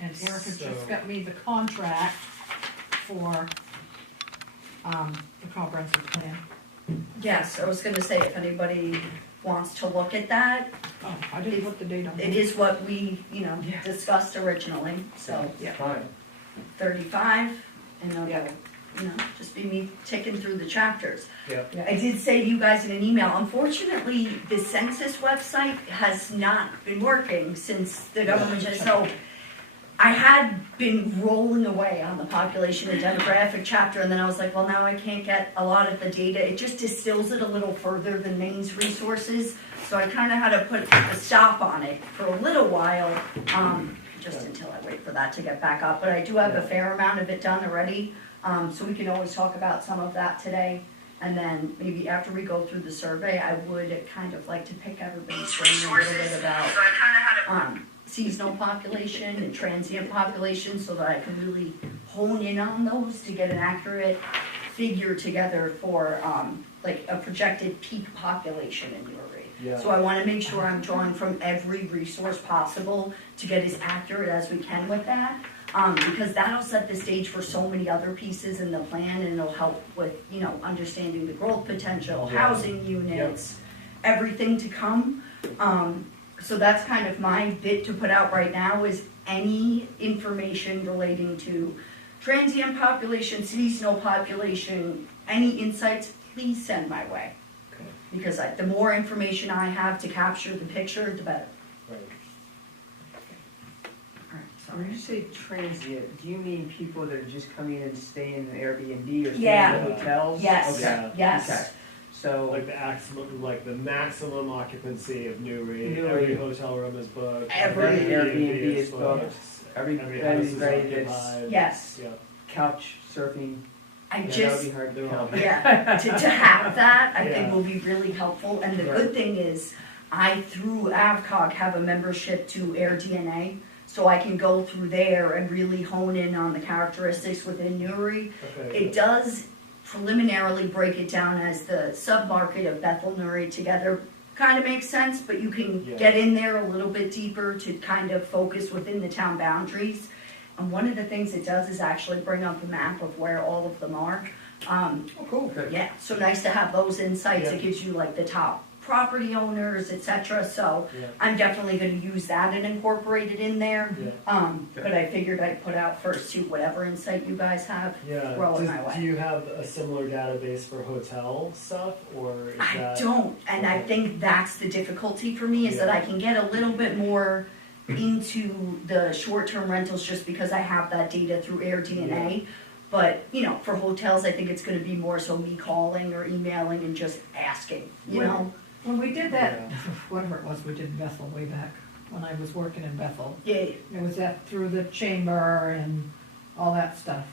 And Erica So- just got me the contract for, the comprehensive plan. Yes, I was gonna say, if anybody wants to look at that, Oh, I didn't put the date on it it. is what we, Yeah. discussed originally, so Yeah. Fine. 35, and Yeah. it'll, just be me ticking through the chapters. Yeah. Yeah. I did say to you guys in an email, unfortunately, the census website has not been working since the government just, so I had been rolling away on the population and demographic chapter, and then I was like, well, now I can't get a lot of the data. It just distills it a little further than Maine's resources, so I kind of had to put a stop on it for a little while, just until I wait for that to get back up. But I do have a fair amount of it done already, so we can always talk about some of that today. And then maybe after we go through the survey, I would kind of like to pick everybody's brain a little bit about seasonal population and transient population, so that I can really hone in on those to get an accurate figure together for like a projected peak population in Newry. Yeah. So I want to make sure I'm drawing from every resource possible to get as accurate as we can with that. Because that'll set the stage for so many other pieces in the plan, and it'll help with, understanding the growth potential, Yeah. housing units, everything to come. So that's kind of my bit to put out right now, is any information relating to transient population, seasonal population, any insights, please send my way. Okay. Because the more information I have to capture the picture, the better. Right. All right, When you sorry. say transient, do you mean people that are just coming and staying in an Airbnb or staying Yeah. in hotels? Yes, Okay. Yeah. yes. Okay. So, Like the maximum occupancy of Newry. Newry. Every hotel room is booked. Every Airbnb is booked. Every everybody house is that's occupied. Yes. Yeah. couch surfing, I yeah, that just, would be hard to They're all- count. yeah, to have that, I think Yeah. will be really helpful. And the Right. good thing is, I, through AvCog, have a membership to AirDNA, so I can go through there and really hone in on the characteristics within Newry. Okay. It does preliminarily break it down as the sub-market of Bethel, Newry together. Kind of makes sense, but you can Yeah. get in there a little bit deeper to kind of focus within the town boundaries. And one of the things it does is actually bring up a map of where all of them are. Oh, cool. Good. Yeah, so nice to have those insights. Yeah. It gives you like the top property owners, etc. So Yeah. I'm definitely going to use that and incorporate it in there. Yeah. But I figured I'd put out first too whatever insight you guys have. Yeah. Throw it my way. Do you have a similar database for hotel stuff, or is I that? don't, and I Okay. think that's the difficulty for me, is that Yeah. I can get a little bit more into the short-term rentals just because I have that data through AirDNA. But, for hotels, I think it's gonna be more so me calling or emailing and just asking, When we did that, Yeah. whatever it was we did in Bethel way back, when I was working in Bethel, Yeah, it was that through the chamber and all that stuff.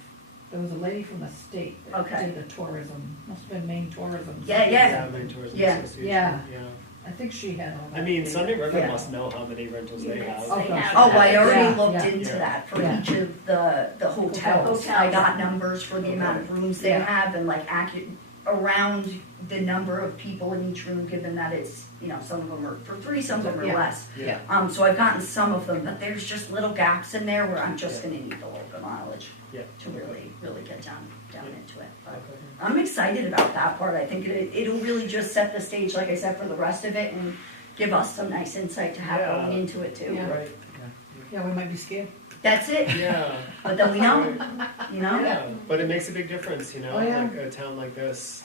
There was a lady from the state that Okay. did the tourism, must have been Maine Tourism. Yeah, yeah. Maine Tourism Yeah. Association. Yeah. Yeah. I think she had all that. I mean, data. Sunday River Yeah. must know how many rentals they have. Oh, gosh. oh, I already Yeah, looked yeah. into Yeah. that for Yeah. each of the hotels. I got numbers for the Okay. amount of rooms they Yeah. have and like accurate, around the number of people in each room, given that it's, some of them are for 3, some of them are Yeah. less. Yeah. So I've gotten some of them, but there's just little gaps in there where I'm just Yeah. gonna need the local knowledge Yeah. to really get down Yeah. into it. But Okay. I'm excited about that part. I think it'll really just set the stage, like I said, for the rest of it and give us some nice insight to have Yeah. going into it too. Yeah. Right. Yeah, we might be scared. That's it. Yeah. But then we know, Right. you know? Yeah, but it makes a big difference, Oh, yeah. like a town like this,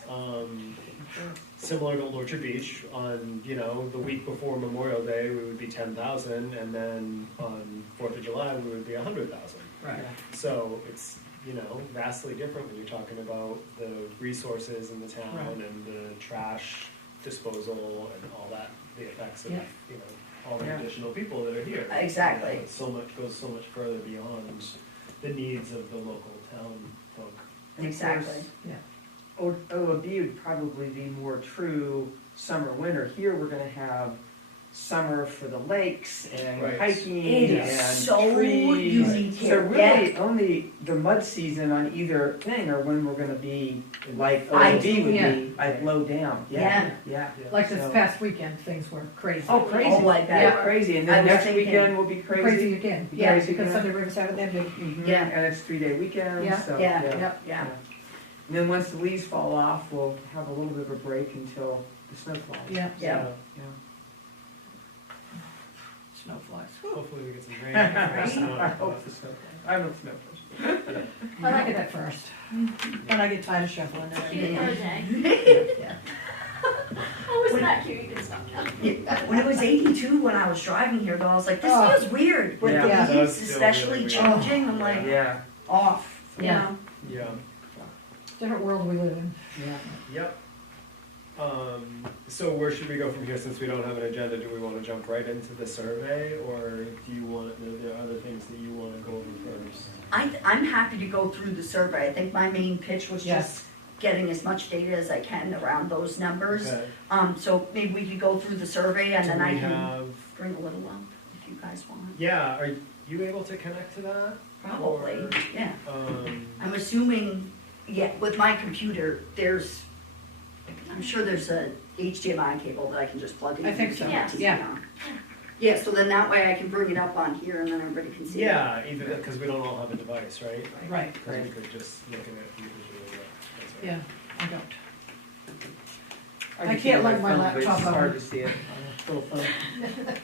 similar to Orchard Beach, on, the week before Memorial Day, we would be 10,000, and then on 4th of July, we would be 100,000. Right. So it's, vastly different when you're talking about the resources in the town Right. and the trash disposal and all that, the effects of, Yeah. all the Yeah. additional people that are here. Exactly. It goes so much further beyond the needs of the local town folk. And of Exactly. course, Yeah. OB would probably be more true summer, winter. Here, we're gonna have summer for the lakes and Right. hiking It and is so trees. unique So here. really, only the mud season on either thing are when we're gonna be like I- OD would yeah. be, like low down, Yeah. yeah. Like this So- past weekend, things were crazy. Oh, crazy. Oh, I bet. Yeah. Crazy, and I then was next thinking- weekend will be Crazy crazy. again, Yeah, yeah, crazy because again. Sunday Riverside, that big, Yeah. And it's 3-day weekend, Yeah. so, Yeah. yep. Yeah. And then once the leaves fall off, we'll have a little bit of a break until the snow flies. Yeah, Yeah. snow flies. Hopefully we get some rain. I hope the snow flies. I hope snow flies. I like it at first, then I get tired of shuffling Cute it. day. Yeah. How was that cute? You can stop now. When it was 82 when I was driving here, though, I was like, this Oh. feels weird with Yeah. the It leaves does feel especially really weird. changing. I'm like, Yeah, off. you Yeah. know? Yeah, Different world we live in. yeah. yep. So where should we go from here, since we don't have an agenda? Do we wanna jump right into the survey, or do you want, are there other things that you wanna go over first? I'm happy to go through the survey. I think my main pitch was Yeah. just getting as much data as I can around those numbers. Okay. So maybe we could go through the survey and Do then I we can have, bring a little up if you guys want. yeah, are you able to connect to that? Probably, Or, yeah. Um, I'm assuming, yeah, with my computer, I'm sure there's a HDMI cable that I can just plug in. I think so, and turn the TV yeah. on. Yeah, so then that way I can bring it up on here and then everybody can see it. yeah, even, because we don't all have a device, right? Right, Because we could just look at it individually. That's right. yeah, I don't. I can can't see it on lug my phone, but laptop It's out. hard to see it on a little phone.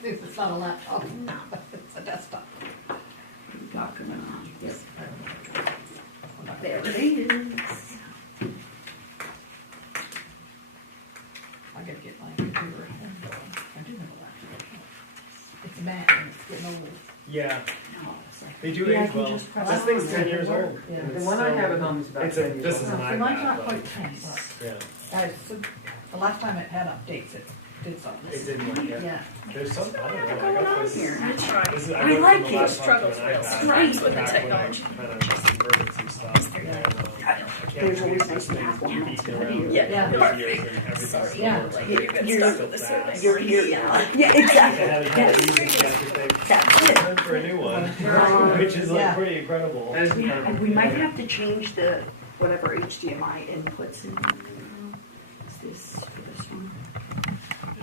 It's not a laptop, it's a desktop. Document on. Yep. There it is. I gotta get my computer at home going. I do have a laptop. It's bad, and it's getting old. Yeah, Oh, so- they do Yeah, I age can well. just press This on thing's it. 10 years old. Yeah. and The it's one I so- have at home is about It's a, 10 years this is old. an So iPad. mine's not but quite 10, but Yeah, the last time it had updates, it did something. it didn't like it. Yeah. There's some, I don't know, I Going got on this. here. It's trying. This is, I I went like from a it. laptop Struggles to an real iPad sometimes with the back when I technology. kind of just converted some stuff. And, I can't There's believe always this nice to thing's have one been that's beaten good. around Yeah. for Yeah. years and everything's Sorry. still Yeah. works. You've been It's stuck still with the fast. survey. You're here now. Yeah, exactly. They haven't had it used yet, but they've That's it. time for a new one, which is like Yeah. pretty incredible. That is Yeah, incredible. and we might have to change the, whatever HDMI inputs in. Is this for this one?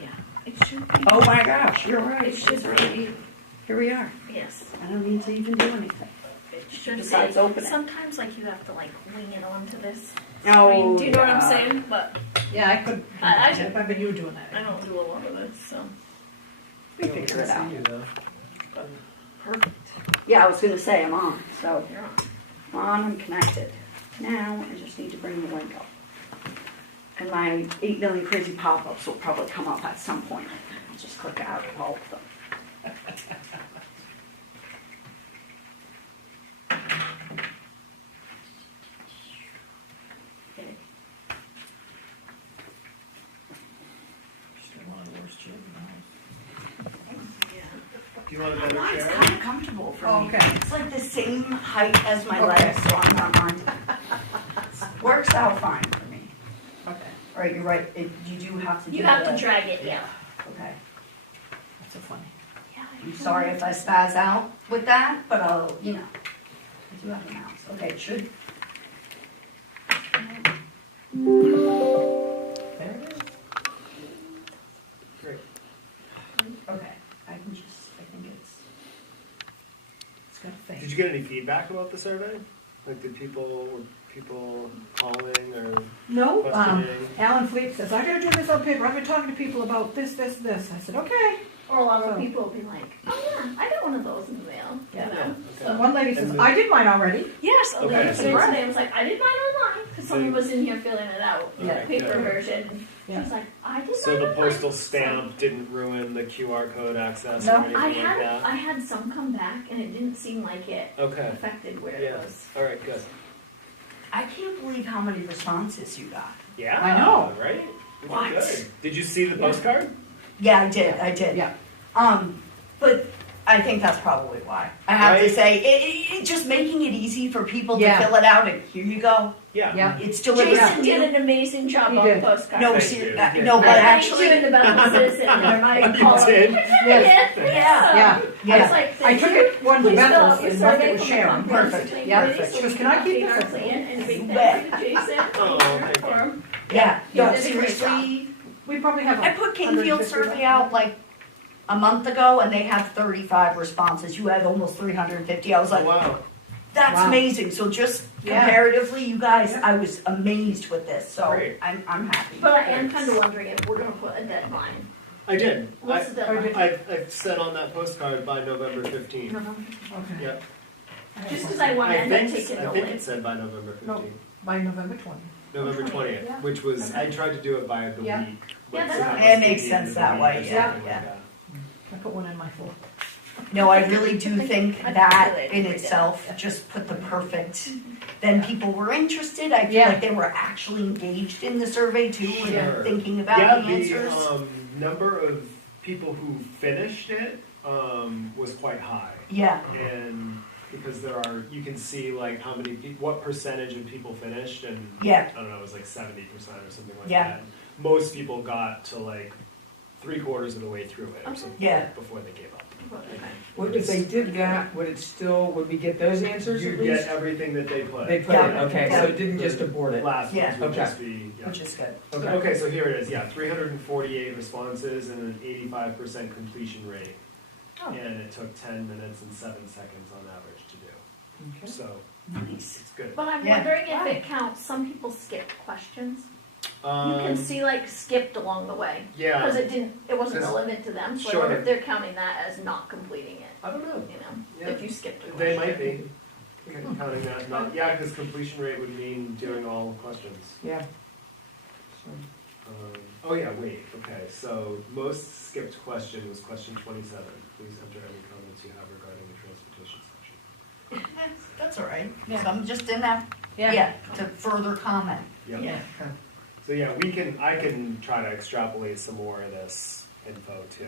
Yeah, it should be. Oh my gosh, you're right. It should be. Here we are. Yes, I don't need to even do anything. it should be. Besides open it. Sometimes like you have to like wing it onto this. Oh, screen. Do you know what I'm yeah. saying? But Yeah, I could, I if I've been you doing I that. don't do a lot of this, so. We figure it out. See you, though. Perfect. Yeah, I was gonna say I'm on, so You're on. I'm on, I'm connected. Now I just need to bring the link up. And my 8 million crazy pop-ups will probably come up at some point. I'll just click out of all of them. Okay. Still one of the worst children in the house. Do you want a It's better chair? kind of comfortable for me. Okay. It's like the same height as my Okay. legs, so I'm not minding. Works out fine for me. Okay, All right, you're right, you do have to do You have the- to drag it, yeah. Okay. that's so funny. Yeah. I'm sorry if I spaz out with that, but I'll, you know. I do have a mouse. Okay, it should. There it is. Great. Okay, I can just, I think It's got a thing. Did you get any feedback about the survey? Like, were people calling or No, questioning? Alan Fleet says, I gotta do this on paper, I've been talking to people about this. I said, okay. Or a lot of So- people will be like, oh yeah, I got one of those in the mail. Yeah. You know? So Okay. one lady says, And I did mine already. Yes, a Okay, lady so- came today and was like, I did mine online, because someone So- was in here filling it out, Yeah. paper Okay. version. Yeah. She's like, I did So mine the online. postal So- stamp didn't ruin the QR code access No. or anything I like had that? I had some come back and it didn't seem like it Okay, affected where yeah, it was. alright, good. I can't believe how many responses you got. Yeah, I know. right? We did What? good. Did you see the postcard? Yeah, I did. Yeah. But I think that's probably why. I have to Right? say, it just making it easy for people to Yeah. fill it out and here you go. Yeah. It's delivered Jason to did you. an amazing job He on the did. postcard. No, Thank you. no, but I actually, in the bounces and my column. did? Yes. yeah, Yeah. I was yeah. like, I thank took you. it one to Please fill Bethel out your and left survey it with from the Sharon. comprehensive Perfect. plan Yeah. committee, so She goes, we "Can I keep update our this?" plan?" And a big You thank you to Jason. Oh, Thank you thank for him. Yeah, You no, did a great seriously, We probably have. I put Kingfield 150 survey out like a month ago and they had 35 responses. You had almost 350. I was Oh, like, wow. that's Wow. amazing. So just Yeah. comparatively, you guys, Yeah. I was amazed with this. So Great. I'm happy. But I am kind of wondering if we're gonna put a deadline. I did. What's the deadline? I've said on that postcard by November 15th. Okay. Yep. Just because I want to I end up think, taking I no think it link. said by November 15th. By November 20th. November 20th, 20th, yeah. which was, Okay. I tried to do it by the Yeah. week. Yeah, but that's so fine. must It be makes the sense end of that the way, week or yeah, something yeah. like that. I put one in my folder. No, I really do think I that feel it in every day. itself just put the perfect, then people were interested. I feel Yeah. like they were actually engaged in the survey too Sure. and thinking about Yeah, the answers. number of people who finished it, was quite high. Yeah, And because there are, you can see like how many people, what percentage of people finished, and yeah, I don't know, it was like 70% or something like Yeah. that. Most people got to like 3/4 of the way through it or Okay. something Yeah. before they gave up. Well, if they did that, would it still, would we get those answers You at get least? everything that they put. They put it, Yeah. okay, so it didn't just abort The it. last Yeah. ones would Okay. just be, yeah. which is good. Okay. Okay, so here it is, yeah, 348 responses and an 85% completion rate. Oh. And it took 10 minutes and 7 seconds on average to do, Okay. so Nice. it's good. But I'm Yeah. wondering if it counts. Some people skipped questions. You can Um, see like skipped along the way because yeah, it wasn't 'Cause- relevant to them. So I Sure. wonder if they're counting that as not completing it. I don't know, You know, Yeah. if you skipped a question. they might be counting that, not, yeah, because completion rate would mean doing all questions. Yeah. So, Oh yeah, wait, okay, so most skipped question was question 27. Please enter any comments you have regarding the transportation section. That's all right. Yeah. So I'm just in that, yeah, to further comment. Yep. Yeah. So yeah, I can try to extrapolate some more of this info too.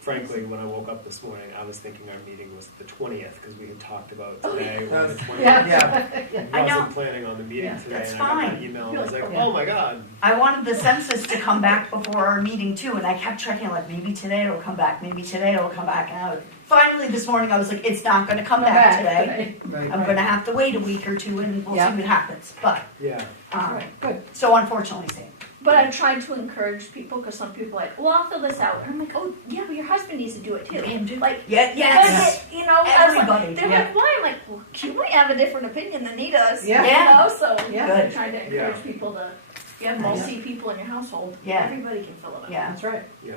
Frankly, when I woke up this morning, I was thinking our meeting was the 20th, because we had talked about today, or the 20th. Yeah. I know. Wasn't planning on the meeting Yeah, today, that's and I got that fine. email, and I was like, Yeah. oh my god. I wanted the census to come back before our meeting too, and I kept checking like maybe today it'll come back, maybe today it'll come back. And finally this morning I was like, it's not gonna come back today. Right. I'm gonna have to wait a week or two and we'll Yeah. see what happens. But, Yeah, Right, good. so unfortunately, same. But I've tried to encourage people because some people are like, well, I'll fill this out. And I'm like, oh, yeah, but your husband needs to do it too. Like, Yeah, yes. you know, I was like, Everybody. they're Yeah. like, why? I'm like, well, you might have a different opinion than he does. Yeah. You know, so Yeah. I'm trying to Yeah. encourage people to, if you have multi people in your household, Yeah. everybody can fill it out. Yeah. That's right. yeah.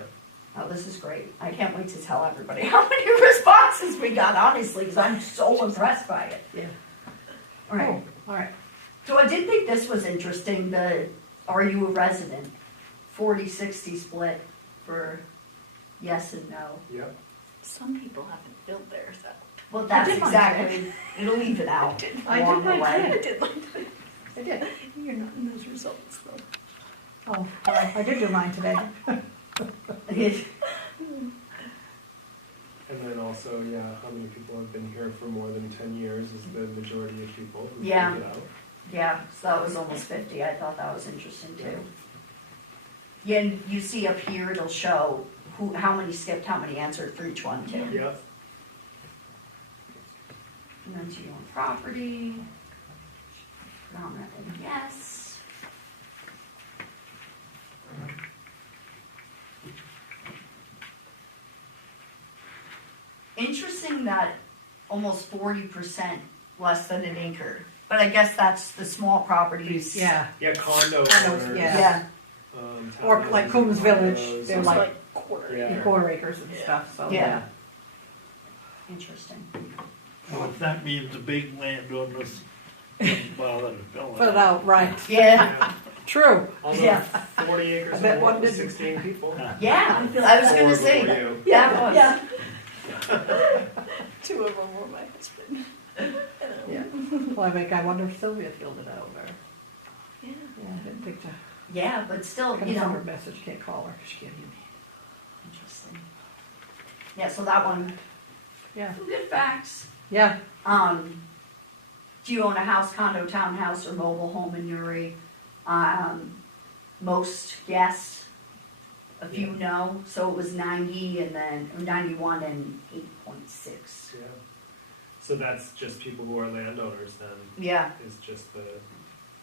Oh, this is great. I can't wait to tell everybody how many responses we got, honestly, because I'm so impressed by it. Yeah. All right. All right. So I did think this was interesting, the are you a resident? 40-60 split for yes and no. Yep. Some people haven't filled theirs out. Well, that's did mine exactly, it'll even out I along did the mine way. I did like that. I did. You're not in those results though. Oh, well, I did do mine today. And then also, yeah, how many people have been here for more than 10 years is the majority of people who Yeah. filled it out. Yeah, so that was almost 50. I thought that was interesting too. Yeah, and you see up here, it'll show how many skipped, how many answered for each one too. Yep. And then to your own property. Predominantly yes. Interesting that almost 40% less than an acre. But I guess that's the small properties. Yeah, Yeah, condo Condos, owners. yeah. Yeah, Or townhouses like and Coombs Village, condos. they're It's like- like quarter. Yeah. quarter acres and stuff, so. yeah. Interesting. Well, if that means the big landowners bother to fill Put it out, right. Yeah, Yeah. True. Although Yeah. 40 acres I bet or more one was didn't. 16 people. yeah, I was Four gonna were say. you. Yeah, Yeah. Two of them were my husband. Yeah. Well, I wonder if Sylvia filled it out or, Yeah. yeah, I didn't think to. Yeah, but still, I you can send know, her a message, can't call her, 'cause she can't hear me. interesting. Yeah, so that one Yeah. Some good facts. Yeah. Do you own a house, condo, townhouse, or mobile home in Newry? Most yes, a few no. So it was 90 and then 91 and 8.6. Yeah. So that's just people who are landowners then, Yeah. is just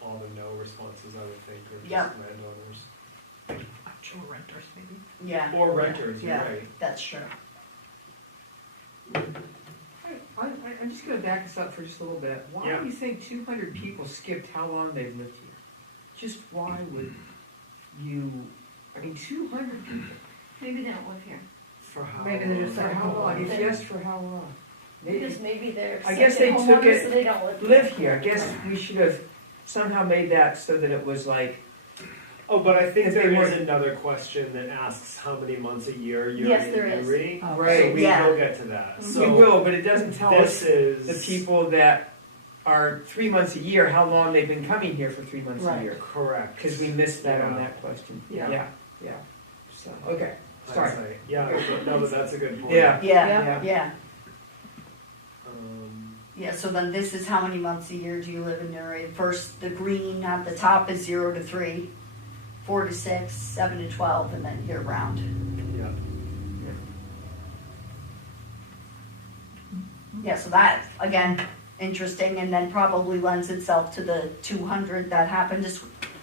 all the no responses, I would think, are just Yeah. landowners. Actual renters, maybe. Yeah. Or renters, you're Yeah. right. That's true. I'm just gonna back us up for just a little bit. Why Yeah. do you think 200 people skipped how long they've lived here? Just why would you, 200 people? Maybe they don't live here. For how Maybe they're just For like, how long? If Then- yes, for how long? Because maybe they're I guess second they took homeowners, it- so they don't live here. Live here, I guess we should have somehow made that so that it was like, Oh, but I think If there they is weren't- another question that asks how many months a year you're Yes, in there is. Newry. Oh, Right. We Yeah. will get to that. So we will, but it doesn't tell this us is the people that are 3 months a year, how long they've been coming here for 3 months a Right. year. correct. Because we missed that on Yeah. that question. Yeah. Yeah. So, okay, sorry. Hindsight. Yeah, no, but that's a good point. Yeah. Yeah. Yeah. Yeah. Um, Yeah. So then this is how many months a year do you live in Newry? First, the green at the top is 0 to 3, 4 to 6, 7 to 12, and then year round. yeah. Yeah, so that, again, interesting, and then probably lends itself to the 200 that happened to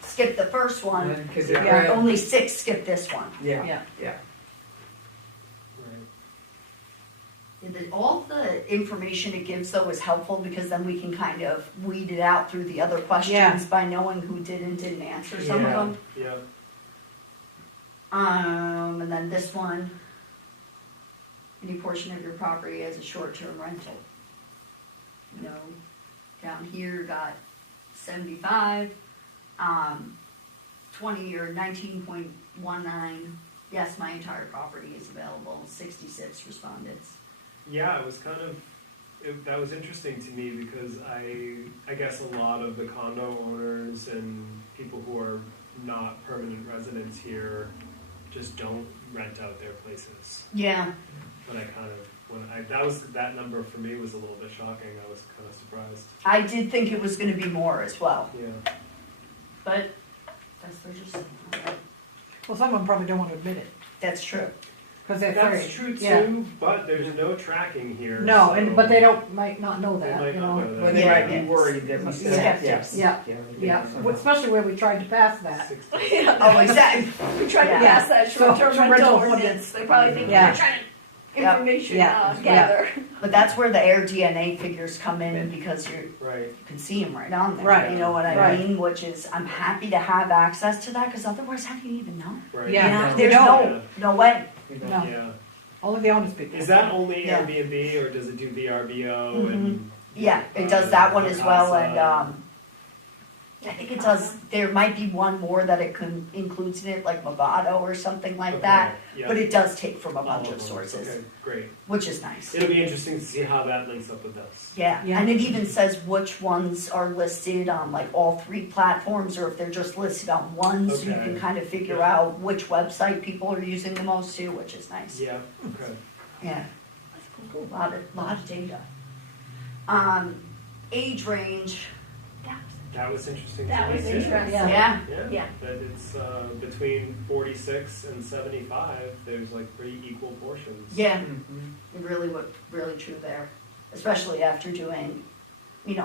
skip the first one. Because Yeah, only 6 skipped this one. Yeah, Yeah. yeah. Right. All the information it gives though is helpful because then we can kind of weed it out through the other questions Yeah. by knowing who did and didn't answer some Yeah. of them. Yeah. And then this one, any portion of your property as a short-term rental. No. Down here got 75, 20 or 19.19. Yes, my entire property is available. 66 respondents. Yeah, it was kind of that was interesting to me because I guess a lot of the condo owners and people who are not permanent residents here just don't rent out their places. Yeah. But I kind of that number for me was a little bit shocking. I was kind of surprised. I did think it was going to be more as well, Yeah. but that's they're just. Well, some of them probably don't want to admit it, That's true. because they're That's afraid. true too, Yeah. but there's no tracking here. No, so but they might not know They that, might you not know? know that. Well, they Yeah. might be worried that we said, Skeptics. yes. Yeah. they Yeah, did somehow. especially where we tried to pass that. 60. Oh, exactly. We tried to Yeah. pass that So, short-term rental rental ordinance. ordinance, they probably think Yeah. we're trying to Yep. information Yeah. gather. But that's where the air DNA figures come in because Right. you can see them right on there. Right. You know what I Right. mean? Which is, I'm happy to have access to that because otherwise, how do you even know? Right. Yeah. You know, No. there's No. no way. We don't- No. Yeah. Only the honest people. Is that only Yeah. Airbnb or does it do VRBO Mhm. and Yeah, it does that one as well, and Casa? I think it does. There might be one more that it includes in it, like Movado or something like that. Okay, yeah. But it does take from a All bunch of of them. sources, Okay, great. which is nice. It'll be interesting to see how that links up with this. Yeah, Yeah. and it even says which ones are listed on like all 3 platforms, or if they're just listed on one, so you Okay. can kind of figure Yeah. out which website people are using the most too, which is nice. Yeah. Okay. Yeah, That's cool. a lot of data. Age range, That was interesting. That to was me, too. interesting. yeah, Yeah. Yeah. That it's between 46 and 75. There's like pretty equal portions. yeah. Mhm. Really true there, especially after doing,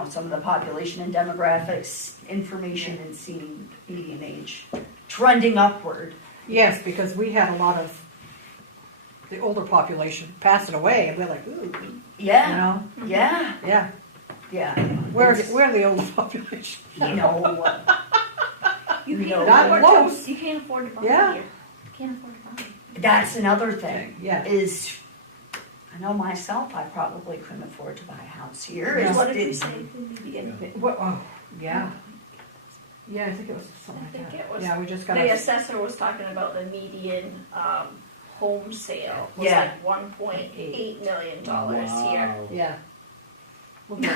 some of the population and demographics information and seeing median age trending upward. Yes, because we had a lot of the older population passing away, and we're like, ooh, you Yeah, know? yeah, Yeah. yeah. We're It's- the older population. No, You No. can't Not afford close. to, you can't afford to buy Yeah. here. You can't afford to buy. that's another thing. Yeah. Is, I know myself, I probably couldn't afford to buy a house here. Yeah. Is What did we is- say in the beginning? What, oh, yeah. Yeah, I think it was something I like think that. it was- Yeah, we just got The a, assessor was talking about the median home sale was Yeah. like $1.8 million here. Wow. yeah. We'll go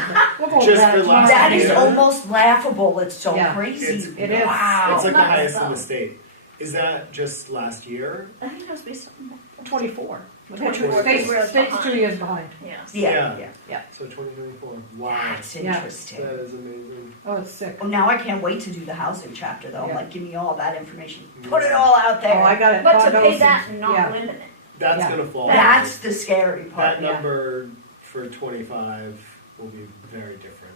Just back for to last that is year. almost laughable. It's so Yeah. crazy. It is. Wow. It's like the nuts, highest in though. the state. Is that just last year? I think it was based on. 24. Which was state's behind. 2 years behind. Yes. Yeah. Yeah. So 2024. Wow. That's Yeah. interesting. That is amazing. Oh, it's sick. Well, now I can't wait to do the housing chapter though. Yeah. Like, give me all that information. Put it all out there. Oh, I got it. But to God pay knows that it's- and not yeah. limit it. That's Yeah. gonna fall. That's the scary part. That number for 25 will be very different.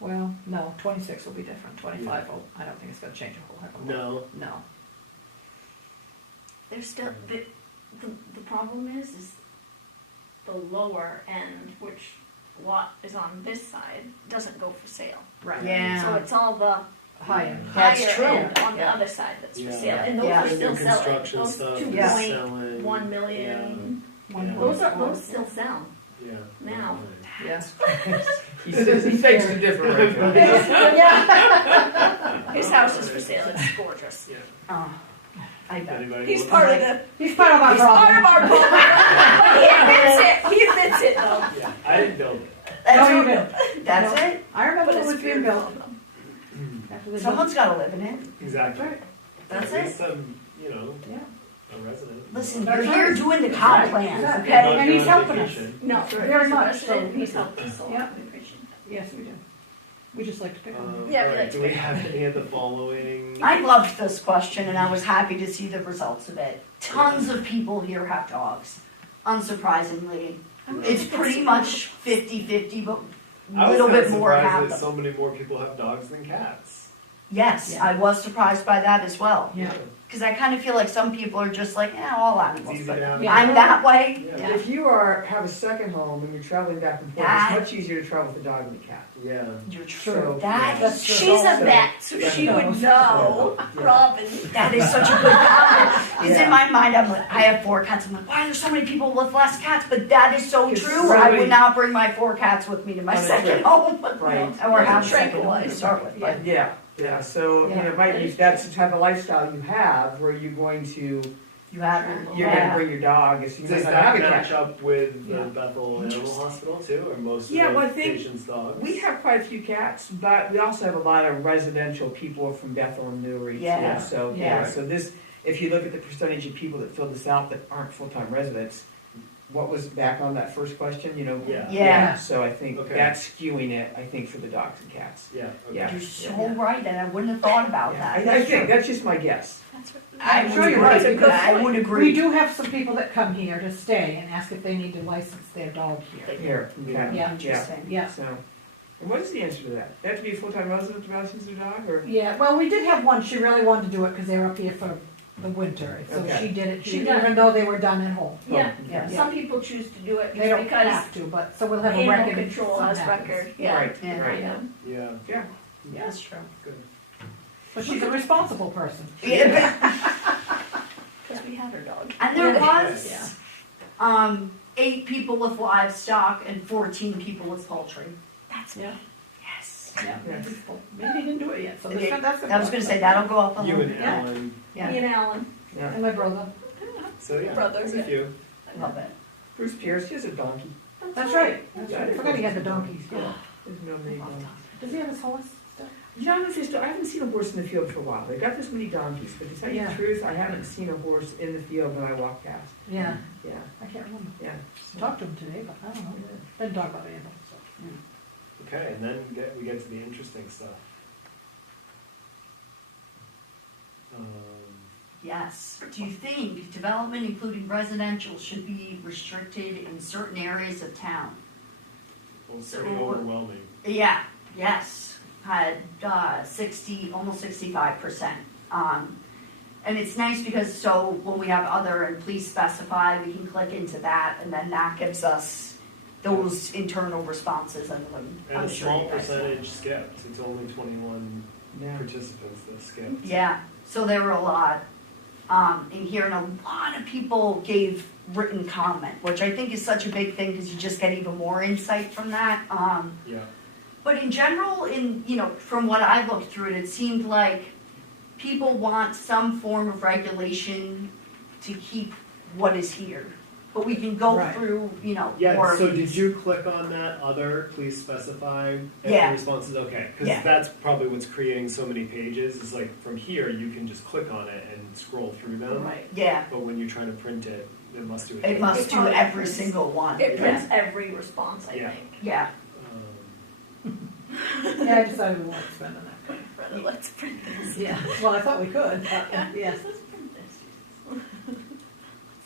Well, no, 26 will be different. 25 will, I don't think it's gonna change a whole heck of a lot. No. No. There's still, the problem is the lower end, which lot is on this side, doesn't go for sale. Right. Yeah. So it's all the High end. That's higher true. end on the Yeah. other side that's for Yeah. sale, and those Yeah. are And still new selling. construction Those stuff two is Yeah. point selling. 1 million. Yeah. Those still sell Yeah. now. Yeah. He says he thinks the different. His house is for sale. It's gorgeous. Yeah. Oh, I bet. Anybody He's look- part of the. He's part of our He's part of problem. our problem. He admits it. He admits it though. Yeah, I didn't build it. That's No, you it. didn't. That's No. it. I remember But when it it's was being built. beautiful. After they Someone's got to live in it. Exactly. Right. That's At it. least I'm, Yeah. a resident. Listen, That's you're here right. doing the comp Right. plan, Exactly. okay? And he's helping us. Vacation. No, Very he's a much resident, so. He's helped us a lot. Yeah. We appreciate that. Yes, we do. We just like to pick on him. Yeah, we Alright, like to do we pick have any of the following? I loved this question and I was happy to see the results of it. Tons of people here have dogs, unsurprisingly. It's pretty much 50-50, but I a was little kinda bit more surprised have that them. so many more people have dogs than cats. Yes, Yeah. I was surprised by that as well. Yeah. Because I kind of feel like some people are just like, all It's animals. easy But to have. Yeah. I'm that way. Yeah. If you have a second home and you're traveling back and forth, That- it's much easier to travel with a dog than a cat. Yeah. You're So, true. yeah. That's true. She's a So- vet, so she Yeah. would know. Yeah. Robin. That is such a good comment. Because Yeah. in my mind, I'm like, I have 4 cats. I'm like, why are there so many people with less cats? But that is so It's true. I really- would not bring my 4 cats with me to my On a second trip. home. Right. Or have a second home to Tranquilizer. start with. But Yeah, so, Yeah. that's the type of lifestyle you have, where you're going to, you have you're gonna bring your dog, so you're Does not gonna have that a match cat. up with the Yeah. Bethel Animal Interesting. Hospital too, or most of Yeah, the well, I think patients' dogs? We have quite a few cats, but we also have a lot of residential people from Bethel and Newry Yeah. too. So, Yeah. so this, if you look at the percentage of people that filled this out that aren't full-time residents, what was back on that first question, Yeah. Yeah. So I think Okay. that's skewing it, I think, for the dogs and cats. Yeah. Okay. Yeah. You're so right, and I wouldn't have thought about Yeah, that. I think, that's just my guess. That's what. I'm sure sure you're you're right, right. because I would We agree. do have some people that come here to stay and ask if they need to license their dog here. Here, okay. Yeah. Interesting. Yeah. So, and what is the answer to that? They have to be a full-time resident to license their dog, or? Yeah, well, we did have one, she really wanted to do it because they were up here for the winter. So Okay. she did it, She even does. though they were done at home. Yeah, Yeah. some people choose to do it They just don't because have to, but, so we'll have a animal record. if control something has happens. record, yeah. Right, Yeah. right. Yeah. Yeah. Yeah. That's true. Good. But she's a responsible person. Yeah, Because we had our dog. and there Yeah. was 8 people with livestock and 14 people with poultry. That's Yeah. Yes. Yeah, Yes. maybe he didn't do it yet, so Okay, that's. I was gonna say, that'll go up on You the. and Alan. Yeah. Me and Alan. Yeah. And my brother. So yeah, Brothers, there's a few. Love it. Bruce Pierce, he has a donkey. That's right, that's right. I forgot he had the donkeys, yeah. There's no many donkeys. Does he have his horse still? You know, I haven't seen a horse in the field for a while. They've got this many donkeys, but to tell you Yeah. the truth, I haven't seen a horse in the field when I walk past. Yeah, Yeah, I can't remember. yeah. Talked to him today, but I don't know. Didn't talk about animals, so. Okay, and then we get to the interesting stuff. Yes. Do you think development, including residential, should be restricted in certain areas of town? Well, it's So- pretty overwhelming. Yeah, yes. Had 60, almost 65%. And it's nice because so when we have other and please specify, we can click into that and then that gives us those internal responses and And I'm a sure small you guys know. percentage skipped. It's only 21 Yeah. participants that skipped. Yeah, so there were a lot in here, and a lot of people gave written comment, which I think is such a big thing because you just get even more insight from that. Yeah. But in general, from what I looked through it, it seemed like people want some form of regulation to keep what is here. But we can go Right. through, more Yeah, of so these. did you click on that other, please specify? And Yeah. the response is okay, because Yeah. that's probably what's creating so many pages, is like from here, you can just click on it and scroll through them. Right. Yeah, But when you're trying to print it, It must do It must do every single one. It prints Yeah. every response, I Yeah. think. Yeah. Yeah, I decided we weren't spending that kind. Rather, let's print this. Yeah, well, I thought we could, but, yes, Let's print this.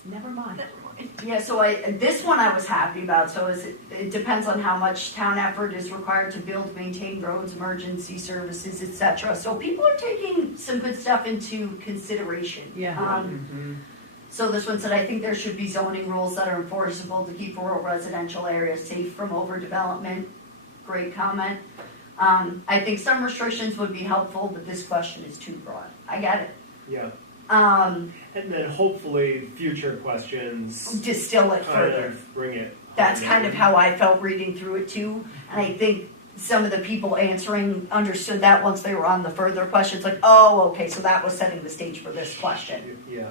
never mind. Never mind. Yeah, so this one I was happy about, so it depends on how much town effort is required to build, maintain roads, emergency services, et cetera. So people are taking some good stuff into consideration. Yeah. Mhm. So this one said, I think there should be zoning rules that are enforceable to keep rural residential areas safe from overdevelopment. Great comment. I think some restrictions would be helpful, but this question is too broad. I get it. Yeah. Um, And then hopefully future questions distill it kind further. of bring it. That's home. kind of how I felt reading through it too. And I think some of the people answering understood that once they were on the further questions, like, oh, okay, so that was setting the stage for this question. Yeah.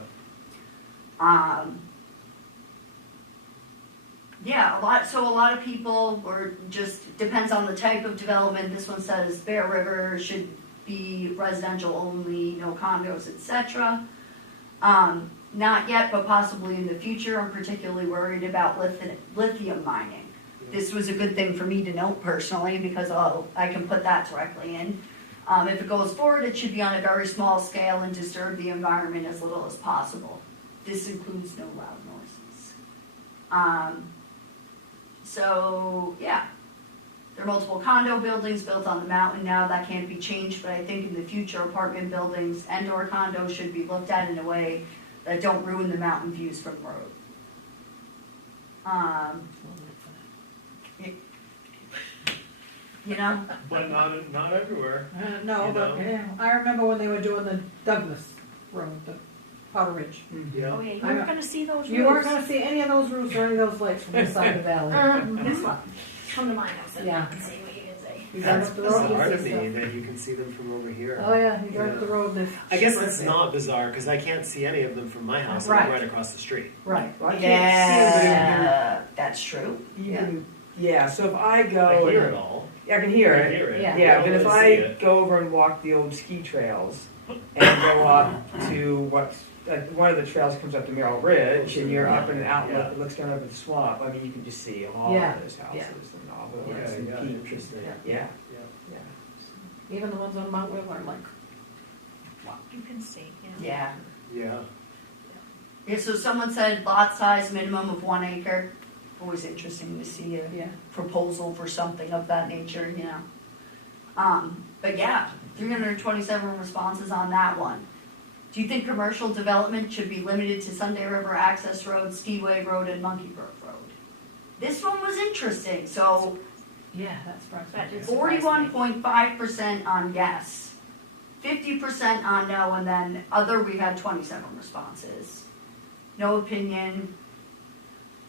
Yeah, a lot of people were just, depends on the type of development. This one says Bear River should be residential only, no condos, etc. Not yet, but possibly in the future. I'm particularly worried about lithium mining. This was a good thing for me to note personally because I can put that directly in. If it goes forward, it should be on a very small scale and disturb the environment as little as possible. This includes no loud noises. So, yeah. There are multiple condo buildings built on the mountain now. That can't be changed, but I think in the future, apartment buildings and/or condos should be looked at in a way that don't ruin the mountain views from the road. You know? But not everywhere. No, You but, know? yeah, I remember when they were doing the Douglas Road, the Powder Ridge. Yeah. Oh yeah, you I weren't know. gonna see those You weren't roofs. gonna see any of those roofs or any of those lights from this side of the valley. Guess what? Come to my house and Yeah. and say what you can say. You drive That's up the road, bizarre you to see me stuff. that you can see them from over here. Oh, yeah, you drive up the Yeah. road, there's. I guess shit it's right not bizarre because I can't see any of them from my house. Right. I'm right across the street. there. Right. Well, I can't see Yeah, that's true. it, but Yeah. yeah, so if I I go, hear and- it all. yeah, I can hear I it. hear it. Yeah. Yeah, I but if don't I really see it. go over and walk the old ski trails and go up to what's, one of the trails comes up to Merrill Ridge and you're up in an outlook Yeah. that looks down over the swamp, I mean, you can just see all Yeah. of those houses and all the Yeah, lights and yeah, peaks. interesting. Yeah. Yeah, Yeah. yeah. Even the ones on Mount Will are like, You can see, Yeah. Yeah. Yeah, so someone said lot size minimum of 1 acre. Always interesting to see a yeah. proposal for something of that nature, you know. But yeah, 327 responses on that one. Do you think commercial development should be limited to Sunday River Access Road, Skiway Road, and Monkey Brook Road? This one was interesting, so Yeah, that's right. That is- 41.5% on yes, 50% on no, and then other, we had 27 responses. No opinion.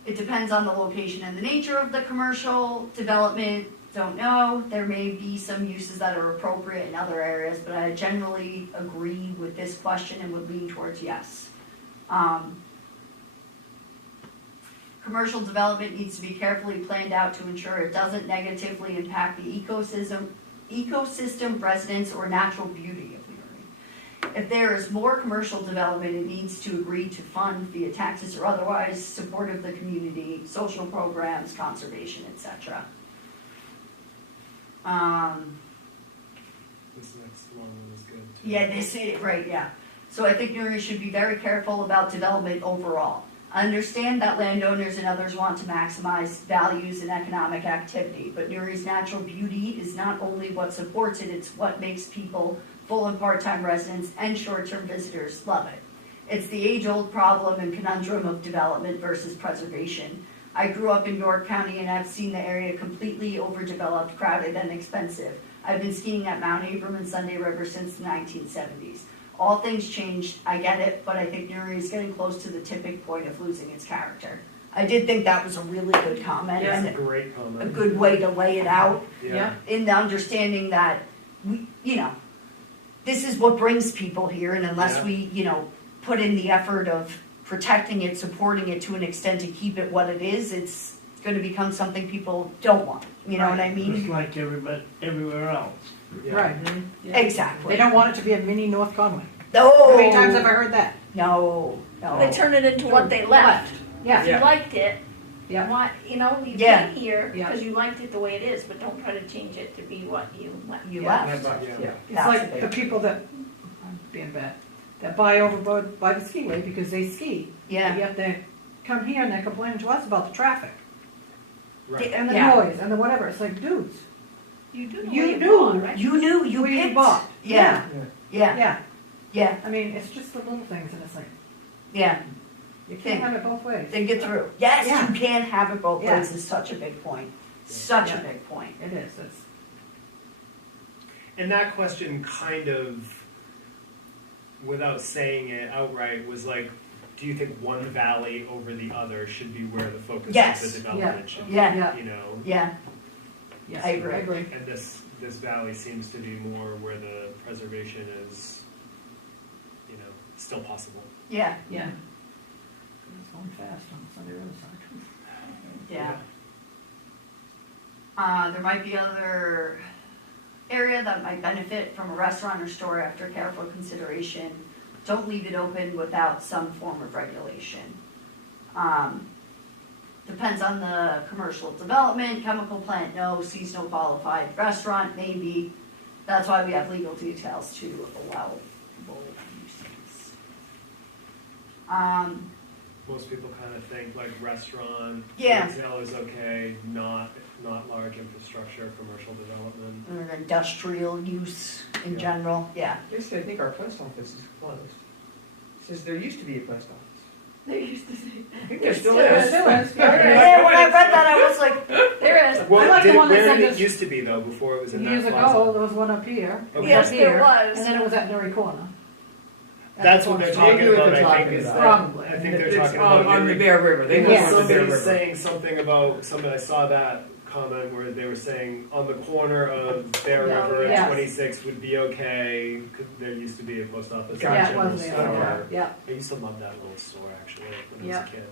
It depends on the location and the nature of the commercial development. Don't know. There may be some uses that are appropriate in other areas, but I generally agree with this question and would lean towards yes. Commercial development needs to be carefully planned out to ensure it doesn't negatively impact the ecosystem, residents, or natural beauty of Newry. If there is more commercial development, it needs to agree to fund via taxes or otherwise support of the community, social programs, conservation, etc. This next one was good too. Yeah, this is, right, yeah. So I think Newry should be very careful about development overall. I understand that landowners and others want to maximize values and economic activity, but Newry's natural beauty is not only what supports it, it's what makes people, full and part-time residents and short-term visitors love it. It's the age-old problem and conundrum of development versus preservation. I grew up in York County and I've seen the area completely overdeveloped, crowded, and expensive. I've been skiing at Mount Abram and Sunday River since the 1970s. All things changed, I get it, but I think Newry is getting close to the tipping point of losing its character. I did think that was a really good comment That's a and great a comment. good way to lay it out Yeah. in the understanding that we, this is what brings people here, and unless Yeah. we, put in the effort of protecting it, supporting it to an extent to keep it what it is, it's going to become something people don't want. You know what I Just mean? like everywhere else. Yeah. Right. Yeah. Exactly. They don't want it to be a mini North Conway. Oh, How many times have I heard that? No, no. They turn it into what they left. Yeah, If you liked it, yeah, why, you know, you Yeah. came here Yeah. because you liked it the way it is, but don't try to change it to be what you left. You Yeah. left. Yeah. it's That's like big. the people that, I'm being bad, that buy over by the skiway because they ski. Yeah. Yet they come here and they're complaining to us about the traffic Right. and the Yeah. noise and the whatever. It's like, dudes, You do know You what you knew. bought, right? You knew, you who you picked. bought. Yeah, yeah, Yeah, yeah, I mean, it's just the little things and it's like, yeah. you can't have it both ways. Think it through. Yes, Yeah. you can have it both Yeah. ways is such a big point. Such a Yeah. big point. It is, it's, And that question kind of, without saying it outright, was like, do you think one valley over the other should be where the focus Yes. of the development should be? Yeah, yeah, You know, yeah, yes, I agree. and this valley seems to be more where the preservation is, you know, still possible. yeah, Yeah. It's going fast on the other side. yeah. There might be other area that might benefit from a restaurant or store after careful consideration. Don't leave it open without some form of regulation. Depends on the commercial development, chemical plant, no, seasonal qualified, restaurant, maybe. That's why we have legal details to allow both uses. Most people kind of think like restaurant, Yeah. retail is okay, not large infrastructure, commercial development. Or industrial use in Yeah. general, yeah. Yes, I think our post office is closed. It says there used to be a post office. They used to say. I think there still There is. Still is, yeah. Yeah, when I read that, I was like, There is. Well, like the one that where said did it this- used to be though, before it was in Years that ago, plaza? there was one up here. Okay. Yes, up there here, was. And then it was at Newry Corner. At That's the what they're corner talking Maybe what about, they're I think, talking is about. that. Probably. I think they're It's talking about on the Newry. Bear River. They Yeah. went on the Bear Somebody's River. saying something about, I saw that comment where they were saying on the corner of Bear Yeah. River and Yes. 26 would be okay, 'cause there used to be a post office. Gotcha. Yeah, and it general was there, store. yeah, I used to love that little store actually when I was Yeah. a kid.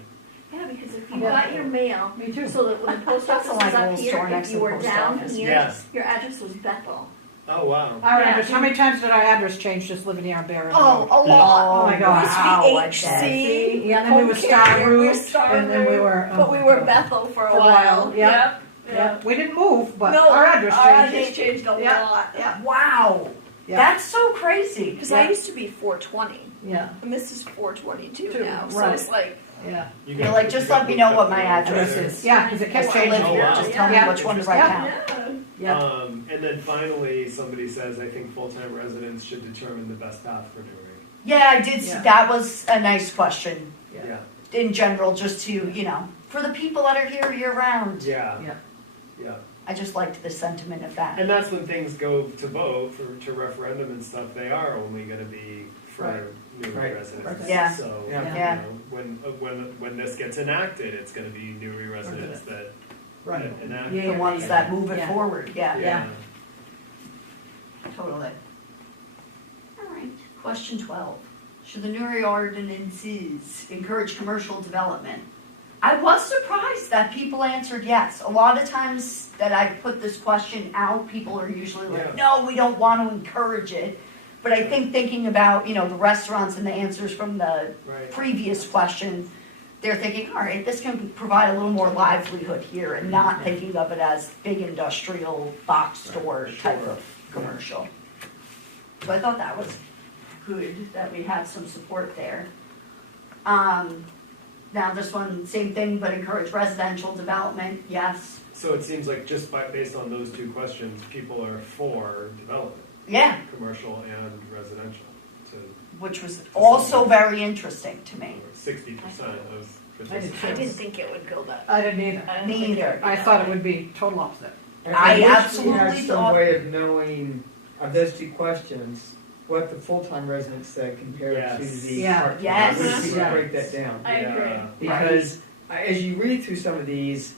Yeah, because if you Yeah. got your mail, me too. so that when the post That's office a was like up little here, store next if to you the were post down office. here, Yes. your address was Bethel. Oh wow. Our Yeah. address, how many times did our address change just living here on Bear River? Oh, a lot. Oh my God. We used Wow, to be like HC. Yeah, and then we were home Star carrier, we were Route, Star and then we Route, were, But oh we my were God. Bethel for a For a while. while, yeah. Yep. Yeah, we didn't move, but No, our address our address changed. changed a Yeah. lot. Yeah. wow, Yeah. that's so crazy. Because Yeah. I used to be 420, Yeah, and this is 422 Two, now. So right. it's like, yeah. You You're got- like, you just got let me moved know up what to my the address other- is. Yeah, because it I kept still live changing. Oh, here, wow. just tell me Yeah. which one to write Yeah. down. yeah. Yeah, And then finally, somebody says, I think full-time residents should determine the best path for Newry. Yeah, I did, Yeah. that was a nice question yeah, in general, just to, you know, for the people that are here year round. Yeah. yeah. Yeah. I just liked the sentiment of that. And that's when things go to vote to referendum and stuff. They are only going to be for Right. Newry Right. residents. Yeah. So Yeah. you Yeah. know, when this gets enacted, it's going to be Newry residents that Right. enact. Yeah. The ones that move it Yeah. forward, yeah, Yeah. totally. All right, question 12. Should the Newry ordinances encourage commercial development? I was surprised that people answered yes. A lot of times that I put this question out, people are usually like, Yeah. no, we don't want to encourage it. But I think thinking about, you know, the restaurants and the answers from the Right. previous question, they're thinking, all right, this can provide a little more livelihood here and not thinking of it as big industrial box store type Sure. of commercial. So I thought that was good that we had some support there. Now this one, same thing, but encourage residential development, yes. So it seems like just based on those two questions, people are for development, Yeah, commercial and residential. To which was also very interesting to me. 60% of I did participants. I didn't think it would go that. I didn't either. I didn't think Neither. would be I that thought it way. would be total opposite. I wish we absolutely had some thought- way of knowing of those two questions what the full-time residents said compared Yes. to the Yeah. part-time. Yes. I wish we could Yeah. break that down. I agree. Yeah. Because as you read through some of these,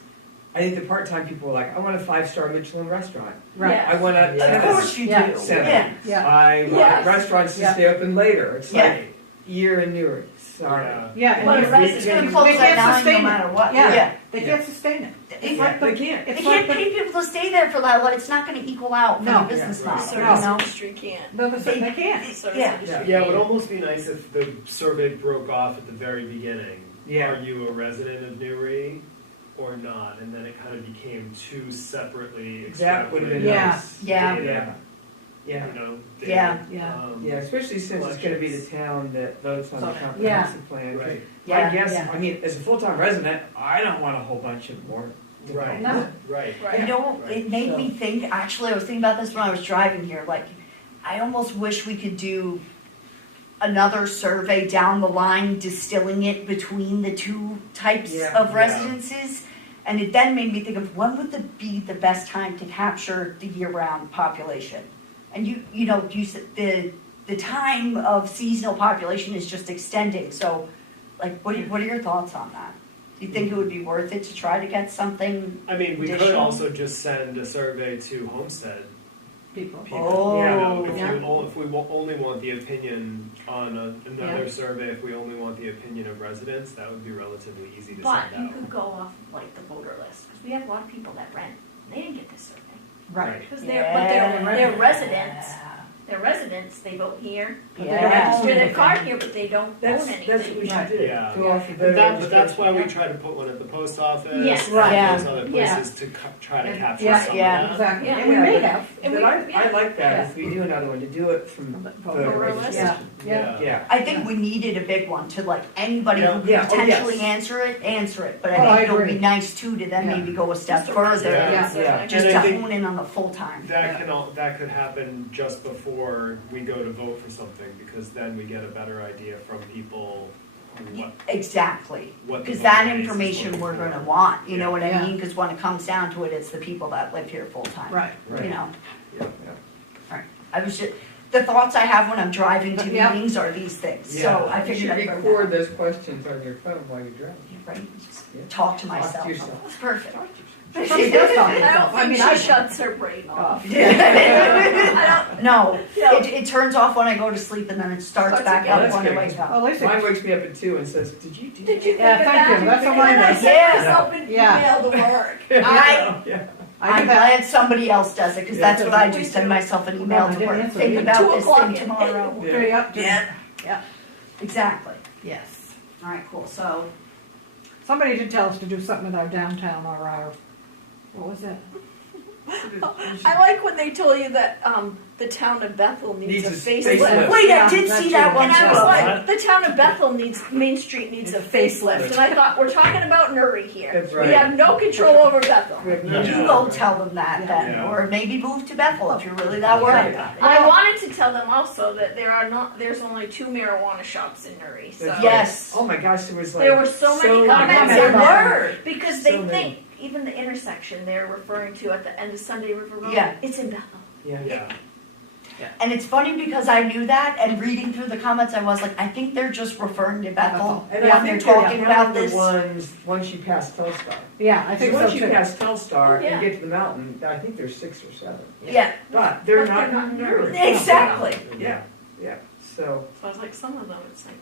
I think the part-time people were like, I want a 5-star Michelin restaurant. Right. Yeah. I want a Of course you Yeah. do, Seven. yeah. Yeah, I want Yes. restaurants to Yeah. stay open later. It's Yeah. like year in Newry. Sorry. Yeah. yeah. Well, and the you- It's gonna close They at can't 9 no sustain it. matter what, Yeah. yeah. They can't sustain it. It's Yeah, like the, they can't. They it's can't like the, pay people to stay there for that long, it's not gonna equal out for No. the business Yeah, right. model, So you No. this know? industry can't. no, they can't. Service Yeah. industry Yeah, it would can't. almost be nice if the survey broke off at the very beginning. Yeah. Are you a resident of Newry or not? And then it kind of became two separately That would've been extrapolated Yeah. nice. Yeah. data, Yeah, you know, Yeah. data, Yeah. yeah, especially since it's gonna be the town that votes on the So, comprehensive plan. Right. I Yeah, guess, yeah. I mean, as a full-time resident, I don't want a whole bunch of more. Right, No. right. Right. You know, Right. it made me think, actually, I was thinking about this when I was driving here, like, I almost wish we could do another survey down the line, distilling it between the two types Yeah. of Yeah. residences. And it then made me think of when would be the best time to capture the year-round population? And you know, you said the time of seasonal population is just extending, so, like, what are your thoughts on that? Do you think it would be worth it to try to get something? I mean, we could Additional? also just send a survey to Homestead People. people. Oh, You know, if yeah. if we only want the opinion on another Yeah. survey, if we only want the opinion of residents, that would be relatively easy to But send you out. could go off of like the voter list, because we have a lot of people that rent, they didn't get this survey. Right. Because they're residents, they're residents, they vote here, they Yeah. register their car here, but they don't own That's what we anything. should do. Yeah. Go off the But, voter but that's why we registration. try to put one at the post office. Yes. and Right. those other Yeah. places to try to And- capture Yeah, some yeah, of that. exactly. Yeah. And we may but- have. And But we- I yeah. like that, Yeah. if we do another one, to do it from voter Voter list. registration. Yeah. Yeah. I think we needed a big one to like anybody who could Yeah. Oh, potentially yes. answer it, but Oh, I I think it would agree. be nice too to then Yeah. maybe go a step Just a further. resident Yeah. survey. Yeah. Just And to I think hone in on the full time. that that could happen just before we go to vote for something, because then we get a better idea from people what Exactly, what the because voter that base is information looking we're for. gonna want, you know what I Yeah. mean? Because when it comes down to it, it's the people that live here full time. Right. You know, Yeah. I was just, the thoughts I have when I'm driving to Yeah. meetings are these things, Yeah. so I You should figured I'd bring record that. those questions on your phone while you're driving. Right, just Yeah. talk to Talk to myself. yourself. It's perfect. Talk to yourself. She does talk to I herself. don't think I she shuts her brain off. No, No. it turns off when I go to sleep and then it starts Starts back again. up That's when I good. wake up. Well, at least Mine it, wakes me up at 2 and says, did you do Did you think Yeah, of thank that? you. That's what And mine then I does. set Yeah. myself an Yeah. email to work. Yeah. I I'm do that. glad somebody else does it, because Yeah. that's what I do, send myself an No, email I to didn't work, answer think it. about 2 this o'clock thing in- tomorrow. Okay, yep, just- Yeah, exactly. Yes. Alright, cool, so, Somebody did tell us to do something with our downtown or our, what was it? I like when they told you that the town of Bethel needs a facelift. facelift. wait, Yeah, I did that's see that true. one And I was too. like, the town of Bethel needs, Main Street needs a facelift. And I thought, we're talking about Newry here. That's We right. have no control over Bethel. We have no- You go tell them that Yeah. then, Yeah. or maybe move to Bethel if you're really that worried about it. I wanted to tell them also that there's only 2 marijuana shops in Newry, so. That's Yes. Oh my gosh, there was like. There were so many comments, there there were, because they So many. think, even the intersection they're referring to at the end of Sunday River Road, Yeah. it's in Bethel. Yeah. Yeah. And it's funny because I knew that, and reading through the comments, I was like, I think they're just referring to Bethel And when I they're think they're talking about counting this. the ones, once you pass Telstar. Yeah, I think so Once you too. pass Telstar Oh, yeah. and get to the mountain, I think there's 6 or 7. Yeah, But they're But not they're not in Newry. Newry. exactly. Yeah, yeah, so. So I was like, some of them, it's like,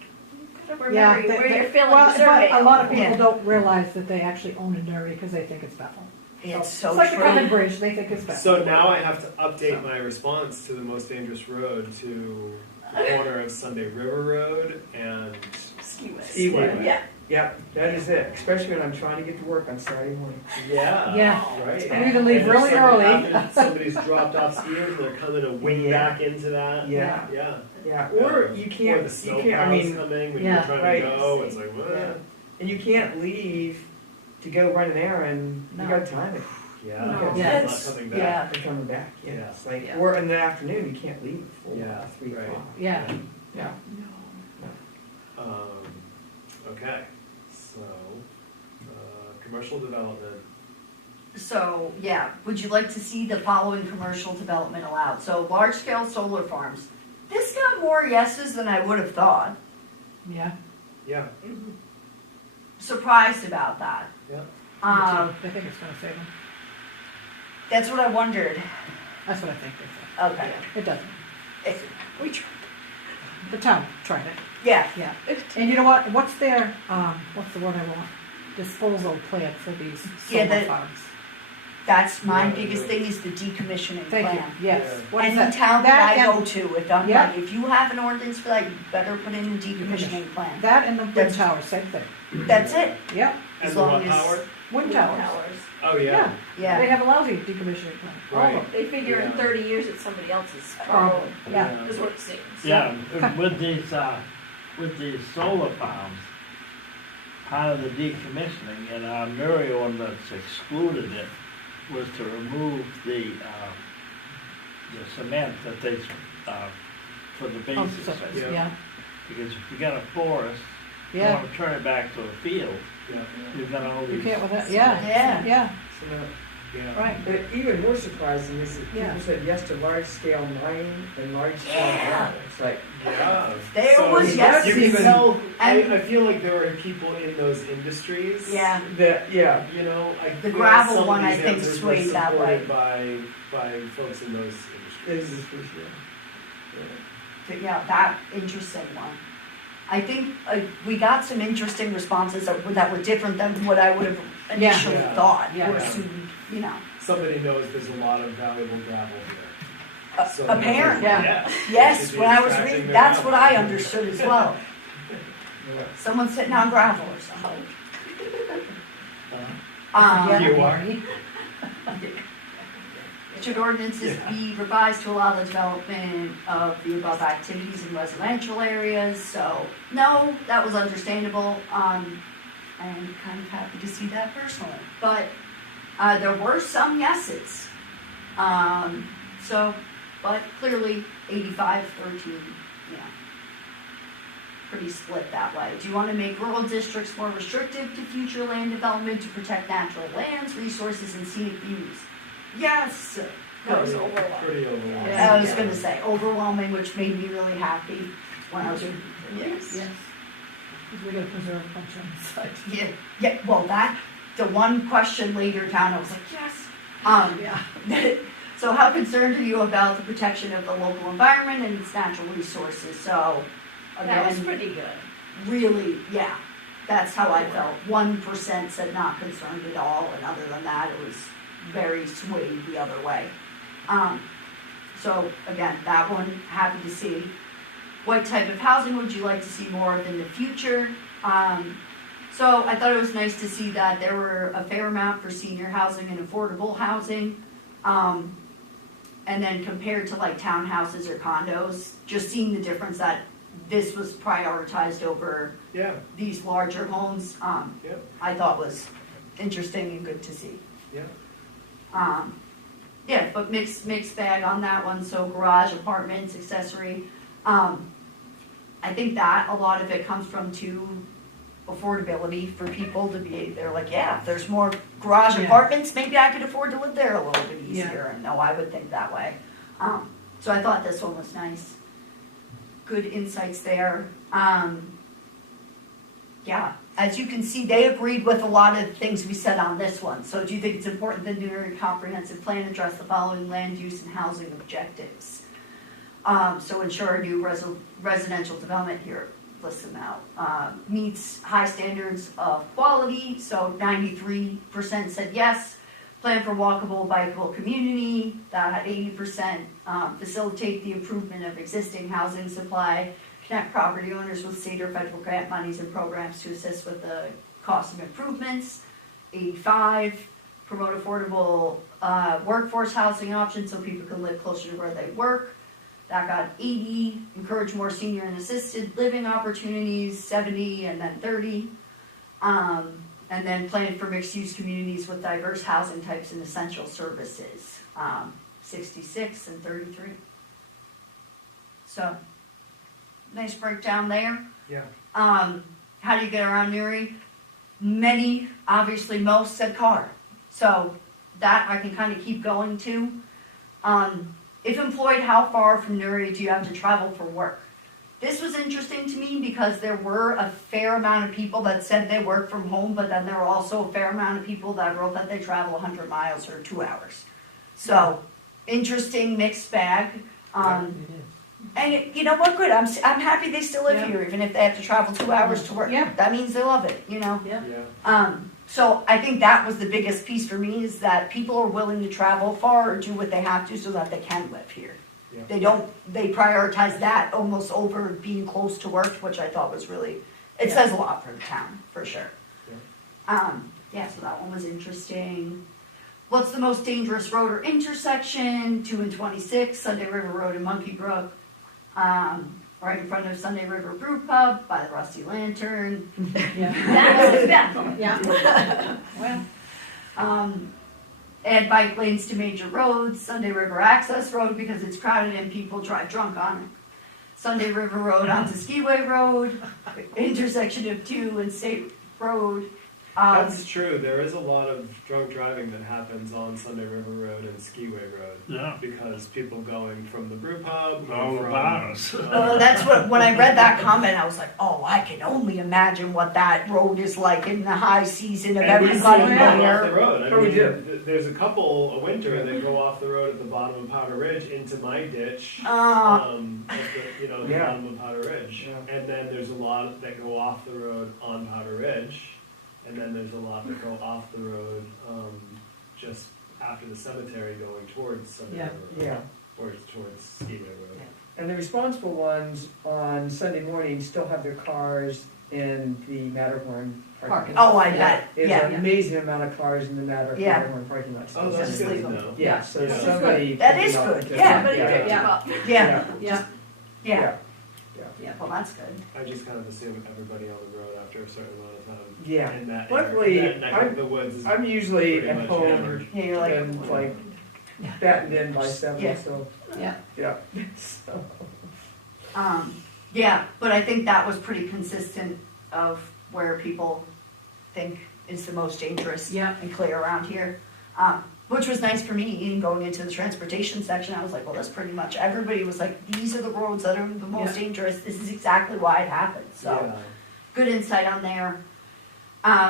you gotta Yeah, remember where you're filling well, the survey. but a lot of people Yeah. don't realize that they actually own a Newry because they think it's Bethel. It's so It's like the common true. bridge, they think it's Bethel. So now I have to update my response to the most dangerous road to the corner of Sunday River Road and Skiway. Skiway. Yeah. Yeah, that is it, especially when I'm trying to get to work on Saturday morning. yeah, Yeah. right. You either leave And if really something early. happens, somebody's dropped off skiers and they're coming to wing Yeah. back into that. Yeah, Yeah. yeah, or you Or can't, the you snowplow's can't, I mean, coming when Yeah. you're trying Right. to go. It's like, what? yeah. And you can't leave to go run an errand, you No. gotta time it, Yeah. No. It's Yeah. not coming back. Yeah, for coming back, yeah, Yeah. it's like, Yeah. or in the afternoon, you can't leave before Yeah, 3 right. o'clock. Yeah. Yeah. Okay. So, commercial development. so, yeah, would you like to see the following commercial development allowed? So, large-scale solar farms. This got more yeses than I would have thought. Yeah. Yeah. Surprised about that. Yeah. Um, I think it's gonna save them. that's what I wondered. That's what I think they said. Okay. It doesn't. We tried. The town tried it, Yeah, yeah. And you know what, what's their, what's the word I want? disposal plan for these Yeah, solar that- farms? That's my Yeah, biggest yeah. thing is the decommissioning Thank you, plan. yes. Yeah. What is Any that? town that I and- go to, if I'm Yeah. like, if you have an ordinance for that, you better put in a decommissioning plan. That and the wind That's- tower, same thing. That's it, Yep, And as the long what as- power? wind towers. Oh, yeah. They yeah. have a lousy decommissioning plan. All of Right. them. They figure in Yeah. 30 years it's somebody else's Problem, problem, yeah. is what it seems. Yeah, and with these solar farms, part of the decommissioning, and our Newry ordinance excluded it, was to remove the cement that they, for the Oh, bases. so- I think. Yeah, Because if you got a forest, you yeah, wanna turn it back to a field, Yeah. you've got all you these. can't with that, yeah, Yeah. yeah, So now, Yeah. right. but even more surprising is that Yeah. people said yes to large scale mining and large scale Yeah. gravel. It's like, Yeah. There So was yes. You can even- tell, and- I feel like there were people in those industries. Yeah, that, yeah. You know, I The feel gravel some of one, I these think, answers were swayed that supported by folks in those Is industries. this for sure. but yeah, that interesting one. I think we got some interesting responses that were different than what I would have initially Yeah. thought Yeah. or assumed, you know. Somebody knows there's a lot of valuable gravel here. So- Apparently, Yeah. yes, Should be when I was extracting reading, the that's gravel. what I understood as well. Yeah. Someone sitting on gravel or something. Yeah. You are. Should ordinances be revised to allow the development of the above activities in residential areas? So, no, that was understandable, and kind of happy to see that personally. But, there were some yeses. So, but clearly 85-13, you know, pretty split that way. Do you want to make rural districts more restrictive to future land development to protect natural lands, resources, and scenic views? Yes. That was overwhelming. Pretty overwhelming. Yeah. I was gonna say overwhelming, which made me really happy when I was reading. Yes. Yes. Because we gotta preserve a bunch on the site. Yeah, yeah, well, the one question later down, I was like, yes. Yeah. So how concerned are you about the protection of the local environment and its natural resources? So, That was again, pretty good. really, yeah, that's how I felt. 1% said not concerned at all, and other than that, it was very swayed the other way. So again, that one, happy to see. What type of housing would you like to see more of in the future? So I thought it was nice to see that there were a fair amount for senior housing and affordable housing. And then compared to like townhouses or condos, just seeing the difference that this was prioritized over Yeah, these larger homes, yeah, I thought was interesting and good to see. yeah. Yeah, but mixed bag on that one, so garage, apartments, accessory. I think that a lot of it comes from affordability for people to be, they're like, yeah, if there's more garage Yeah. apartments, maybe I could afford to live there a little bit Yeah. easier, and no, I would think that way. So I thought this one was nice. Good insights there. Yeah, as you can see, they agreed with a lot of things we said on this one. So do you think it's important that the Newry comprehensive plan address the following land use and housing objectives? So ensure new residential development here, list them out, meets high standards of quality, so 93% said yes. Plan for walkable, bikeable community, that had 80%. Facilitate the improvement of existing housing supply. Connect property owners with state or federal grant monies and programs to assist with the cost of improvements. 85, promote affordable workforce housing options so people can live closer to where they work. That got 80, encourage more senior and assisted living opportunities, 70, and then 30. And then plan for mixed-use communities with diverse housing types and essential services, 66 and 33. So, nice breakdown there. Yeah. How do you get around Newry? Many, obviously most said car. So that I can kind of keep going to. If employed, how far from Newry do you have to travel for work? This was interesting to me because there were a fair amount of people that said they work from home, but then there were also a fair amount of people that wrote that they travel 100 miles or 2 hours. So, interesting mixed bag. It is. And you know what, good, I'm happy they still live Yeah. here, even if they have to travel 2 hours to work. Yeah. That means they love it, you know? Yeah. Yeah. So I think that was the biggest piece for me, is that people are willing to travel far or do what they have to so that they can live here. Yeah. They prioritize that almost over being close to work, which I thought was really, it Yeah. says a lot for the town, for sure. Yeah. Yeah, so that one was interesting. What's the most dangerous road or intersection? 2 and 26, Sunday River Road in Monkey Brook. Right in front of Sunday River Brew Pub by the Rusty Lantern. Yeah. That's Bethel. Yeah. Well, Add bike lanes to major roads, Sunday River Access Road because it's crowded and people drive drunk on it. Sunday River Road onto Skiway Road, intersection of 2 and State Road. That's true. There is a lot of drunk driving that happens on Sunday River Road and Skiway Road. Yeah. Because people going from the brew pub, All or the from, bars. That's what, when I read that comment, I was like, oh, I can only imagine what that road is like in the high season of and we see everybody them off the there. road. I Oh, we mean, do. there's a couple a winter that go off the road at the bottom of Powder Ridge into my ditch. Uh, At the, the Yeah. bottom of Powder Ridge. Yeah. And then there's a lot that go off the road on Powder Ridge. And then there's a lot that go off the road just after the cemetery going towards Sunday Yeah. River Road. Yeah. Or towards Skiway Road. And the responsible ones on Sunday morning still have their cars in the Matterhorn parking lot. Oh, I bet, There's yeah. an amazing amount of cars in the Yeah. Matterhorn parking lot. Oh, that's Just good leave to them. know. Yeah, so Yeah. somebody. That is picking up good, to- yeah. Somebody picked you up. Yeah, yeah. yeah, Yeah. well, that's good. I just kind of assume everybody on the road after a certain amount of time. Yeah. In that, Luckily, that neck of the woods is I'm usually pretty at much home hammered. Yeah, you're like, and like battened in by 7, Yeah. so, Yeah. yeah. So, yeah, but I think that was pretty consistent of where people think is the most dangerous Yeah. and clear around here. Which was nice for me, even going into the transportation section, I was like, well, that's pretty much, everybody was like, these are the roads that are the most dangerous, this is exactly why it happened, so. Yeah. Good insight on there.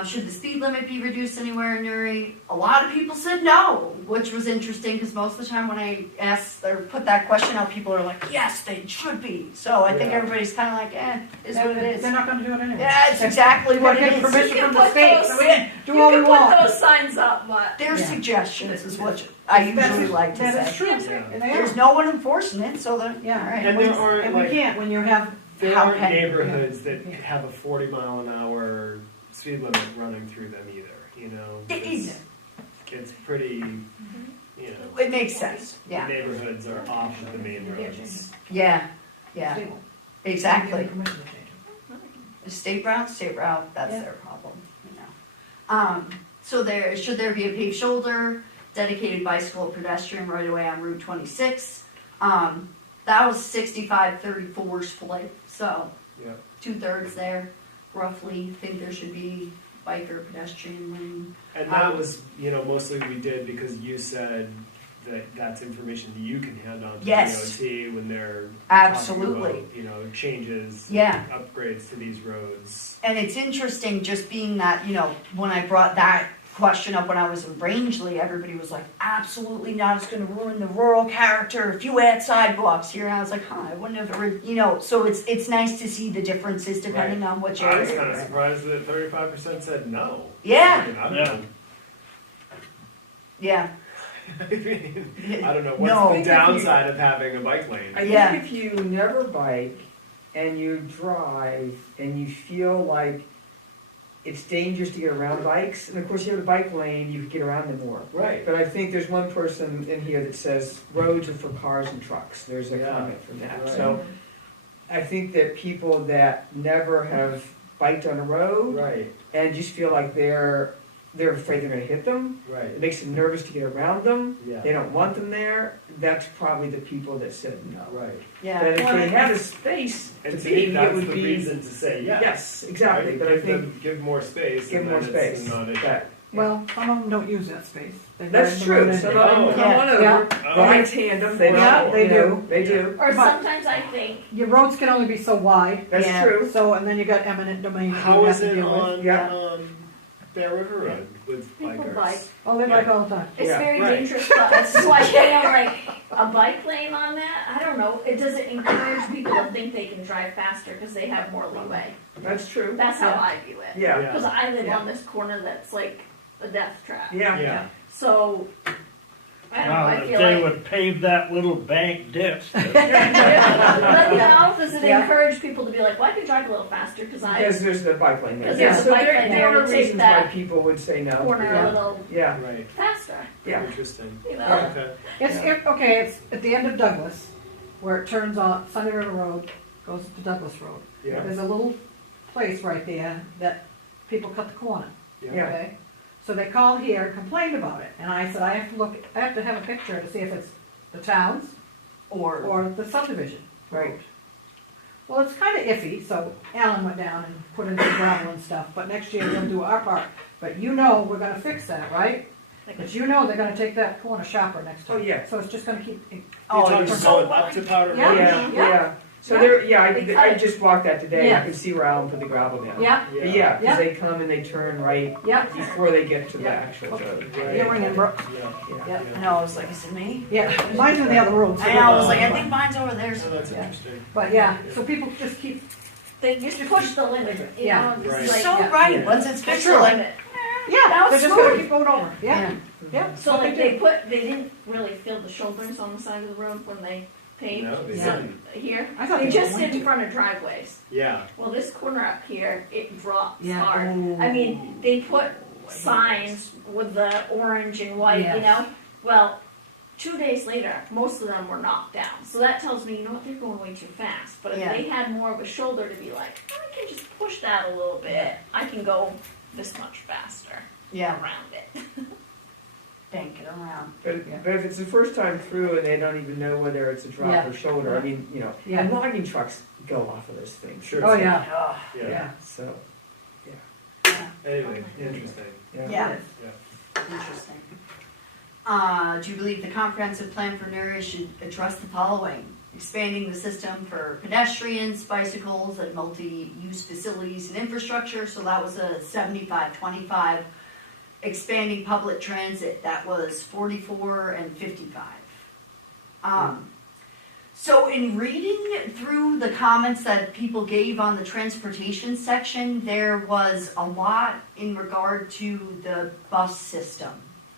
Should the speed limit be reduced anywhere in Newry? A lot of people said no, which was interesting because most of the time when I asked or put that question out, people are like, yes, they should be. So I think Yeah. everybody's kind of like, is what it is. They're not gonna do it anyway. Yeah, it's exactly what Gotta it get is. permission You from can the put state, those- so we can do You what we can want. put those signs up, but Their Yeah. suggestions is what I usually like to That is say. true. Yeah. And they There's are. no one enforcing it, so then, Yeah. all right. And there aren't And we like can't when you have, there How aren't can- neighborhoods that Yeah. have a 40-mile-an-hour speed limit running through them either. You know, it's pretty. You know, It makes sense, the yeah, neighborhoods are off of the main roads. yeah, yeah, exactly. Give them permission to change it. State route, that's Yeah. their problem, you know. So should there be a paved shoulder, dedicated bicycle pedestrian right away on Route 26? That was 65-34 split, so Yeah. 2/3 there, roughly. Think there should be biker pedestrian lane. And that was, mostly we did because you said that that's information that you can hand on to Yes. DOT when they're Absolutely. talking about, changes, Yeah. upgrades to these roads. And it's interesting just being that, when I brought that question up when I was in Rangeley, everybody was like, absolutely not, it's gonna ruin the rural character if you add sidewalks here. And I was like, I wouldn't have ever, so it's nice to see the differences depending on which I area. was kind you're of in. surprised that 35% said no. Yeah. I mean, I don't Yeah. know. Yeah. I mean, I don't know. No. What's the downside of having a bike lane? I Yeah. think if you never bike and you drive and you feel like it's dangerous to get around bikes, and of course you have a bike lane, you can get around them more. Right. But I think there's one person in here that says roads are for cars and trucks. There's a Yeah. comment from that. Right. So I think that people that never have biked on a road Right. and just feel like they're afraid they're going to hit them, it Right. makes them nervous to get around them. Yeah. They don't want them there. That's probably the people that said no. Right. Yeah. But if Well, they I- had a space And to to be, me, it that's would the be reason to say yes. yes, exactly. Right? But I Give think them- give more space. give and more then it's space. not an issue. That, Well, some of them don't use that space. They that's drive the true. road Some in. of them Oh. come Yeah. on over, Yeah. ride tandem. They Yeah, don't, they you know, do. They do. or But- sometimes I think Your roads can only be so wide, That's Yeah. true. so, and then you got eminent domain that you How have is to it deal with. on Yeah. Bear River Road with People bikers. bike. Oh, they bike all the time. It's Yeah, very right. dangerous, but that's why I feel like a bike lane on that, I don't know, it doesn't encourage people to think they can drive faster because they have more leeway. That's true. That's how Yeah. I view it. Yeah, Yeah. Because I live Yeah. on this corner that's like a death trap. yeah. Yeah. So, I don't know, Well, I if feel they like. would pave that little bank ditch. But now, does it Yeah. encourage people to be like, well, I can drive a little faster because Because there's the bike lane there. Because Yeah, there's so a bike there, lane there there are to take reasons why that people would say no. corner Yeah. a little Yeah, Right. faster, yeah. Interesting. you know? Yeah. Okay. It's, okay, it's at the end of Douglas, where it turns on, Sunday River Road goes to Douglas Road. Yeah. There's a little place right there that people cut the corner, Yeah. okay? So they called here and complained about it, and I said, I have to have a picture to see if it's the town's or the subdivision. Right. Well, it's kinda iffy, so Alan went down and put in some gravel and stuff, but next year we'll do our part. But you know we're gonna fix that, right? But you know they're gonna take that corner sharper next time. Oh, yeah. So it's just gonna keep, You're Oh, talking you're going up to Powder Yeah. Road? Yeah, Yeah. yeah. So Yeah. there, yeah, They I cut it. just walked that today. Yeah. I could see where Alan put the gravel down. yeah, But yeah, Yeah. because they come and they turn right yeah, before they get to the Yeah. actual road. Right. you're ringing Brooke. Yeah. Yeah. I know, I was like, is it me? Yeah, mine's in the other room. so I know, I was like, I think mine's over there. So that's Yeah. interesting. But yeah, so people just keep, They used to push the limit, you Yeah. know, Right. it's like. So yeah. right, Yeah. once it's Push fixed, the you're like, limit. yeah, That they're was just gonna smooth. keep going over, yeah, yeah. So like they didn't really fill the shoulders on the side of the road when they paved No, they Yeah. didn't. here. I thought They they just were did going in front of driveways. Yeah. Well, this corner up here, it drops Yeah. hard. Oh. I mean, they put signs with the orange and white, you Yes. know? Well, 2 days later, most of them were knocked down. So that tells me, you know what, they're going way too fast. But if Yeah. they had more of a shoulder to be like, I can just push that a little bit, I can go this much faster yeah, around it. bank it around. But if it's the first time through and they don't even know whether it's a drop Yeah. or shoulder, I mean, you know, Yeah. and logging trucks go off of those things. Sure. Oh, yeah, Ugh. Yeah. yeah. So, Anyway, interesting. yeah. Yeah, Yeah. interesting. Do you believe the comprehensive plan for Newry should address the following? Expanding the system for pedestrians, bicycles, and multi-use facilities and infrastructure, so that was a 75-25. Expanding public transit, that was 44 and 55. So in reading through the comments that people gave on the transportation section, there was a lot in regard to the bus system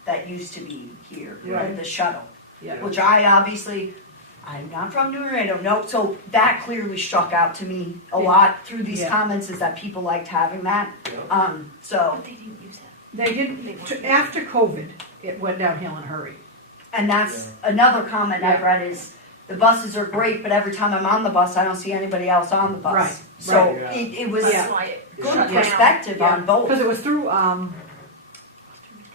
that used to be here, Right. the shuttle, Yeah. which I'm not from Newry, I don't know, so that clearly struck out to me a Yeah. lot through these Yeah. comments, is that people liked having that. Yeah. So, But they didn't use it. They didn't, after COVID, it went downhill in a hurry. and that's another comment I've read is, the buses are great, but every time I'm on the bus, I don't see anybody else on the bus. Right, So right, yeah. it was Yeah. That's why it good shut down. perspective on both. Because it was through,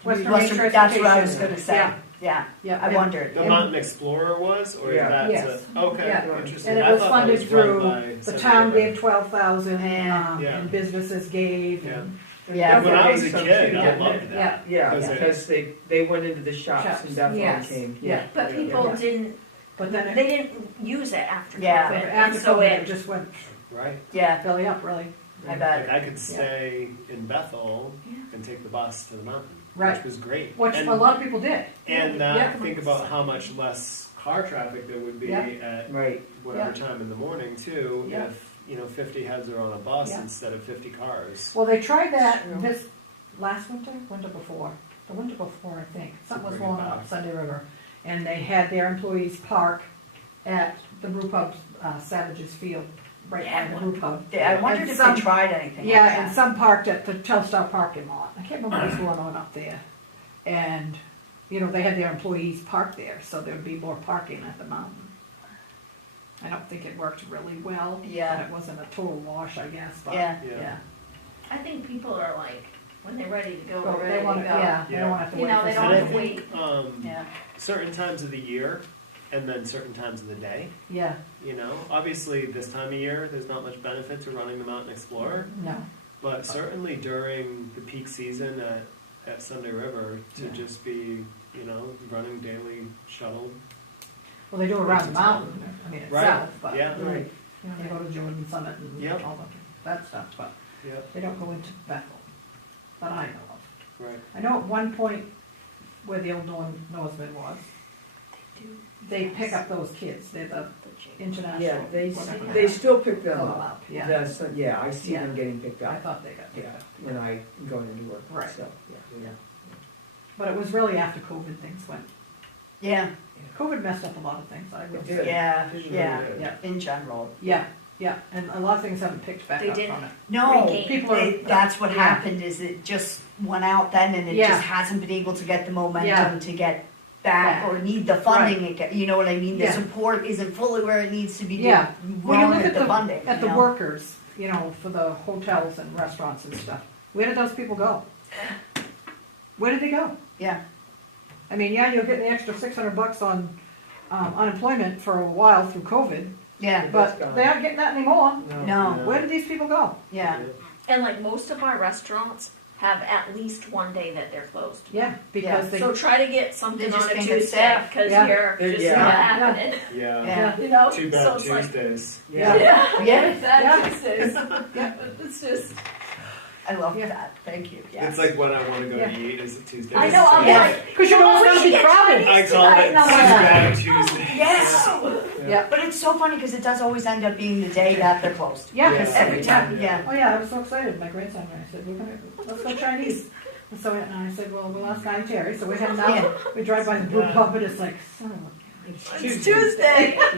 Western Main That's what I was Transportation. gonna say, Yeah. yeah, Yeah, I and- wondered. The Mountain Explorer was, or Yeah. is that Yes. okay? Yeah. Interesting. And it I was thought that funded run through, by the Sunday town River. gave 12,000, Yeah. Yeah. and businesses gave, Yeah. and, Yeah. When I was a Some kid, I yeah, loved that. yeah, Yeah, Yeah. because they went into the shops Shops, and definitely yes. came. yeah. But Yeah. people Yeah. didn't, But then they didn't use it after Yeah. COVID. and after so COVID, it it just went Right. Yeah, belly up, really. I Like bet. I could stay in Bethel Yeah. and take the bus to the mountain, Right. which was great. Which and, a lot of people did. and Yeah. think about how much less car traffic there would be Yeah. at Right. whatever time in the morning too, Yeah. if 50 heads are on a bus Yeah. instead of 50 cars. Well, they tried that True. this last winter before, the winter before, I think. Something was bring it going on back. up Sunday River. And they had their employees park at the brew pub, Savage's Field, right by the brew pub. I wondered And if some- they tried anything like Yeah, and that. some parked at the Telstar parking lot. I can't remember what was going on up there. And, they had their employees parked there, so there'd be more parking at the mountain. I don't think it worked really well. Yeah. But it wasn't a total wash, I guess, but, Yeah. yeah. I think people are like, when they're ready to go, Well, they're they ready want to to, go. yeah, they Yeah. don't want to have to You wait know, for they don't And I have to something. wait. think Yeah. certain times of the year and then certain times of the day, Yeah, obviously this time of year there's not much benefit to running the Mountain Explorer, no, but certainly during the peak season at Sunday River to Yeah. just be, running daily shuttle. well, they do around the mountain, I mean, Right. itself, but, Yeah. Right. they go to Jordan Summit and Yep. all that stuff, but Yep. they don't go into Bethel, that I know of. Right. I know at one point where the old Norseman was, they pick up those kids, they're the international. Yeah, whatever. they still pick them Fill up. them up, yeah. That's, yeah, I see Yeah. them getting picked I up. thought they got Yeah, picked up. when I go into work, Right. so, yeah. But it was really after COVID things went, Yeah, COVID messed up a lot of things, I would It say. did. yeah, It really yeah, did. Yeah, in general. yeah, and a lot of things haven't picked back They up didn't. from it. No, Regain. People are- that's what yeah. happened, is it just went out then and it Yeah. just hasn't been able to get the momentum Yeah. to get back Back. or need the funding, you know what I mean? The Yeah. support isn't fully where it needs to be Yeah. When you wrong look with at the funding. At you the know? workers, you know, for the hotels and restaurants and stuff, where did those people go? Where did they go? Yeah, I mean, yeah, you'll get the extra $600 on unemployment for a while through COVID, yeah, That's but gone. they aren't getting that anymore. no, Where did these people go? yeah, And like most of our restaurants have at least one day that they're closed. Yeah, because they, So try to get something They just on a can't get Tuesday, staff. because Yeah. you're They- just yeah. not Yeah. happening. Yeah. yeah, You know? Too So bad it's like, Tuesdays. yeah, yeah, Yeah. bad Yeah. Tuesdays. Yeah. It's just, I love Yeah. that, thank you, yeah. It's like when I want to go Yeah. to eat is it Tuesday? I know, I'm Yeah. like, because you know it's gonna be crowded. I call it And I'm too like, bad Tuesday. Yes, Yeah, but it's so funny because it does always end up being the day that they're closed. yeah, Yeah. Every time, yeah. Oh yeah, I was so excited. My grandson and I said, let's go Chinese. And so and I said, well, we'll ask Guy Terry. So we head Yeah. out. We drive by the blue pub and it's like, son of a. it's Tuesday. I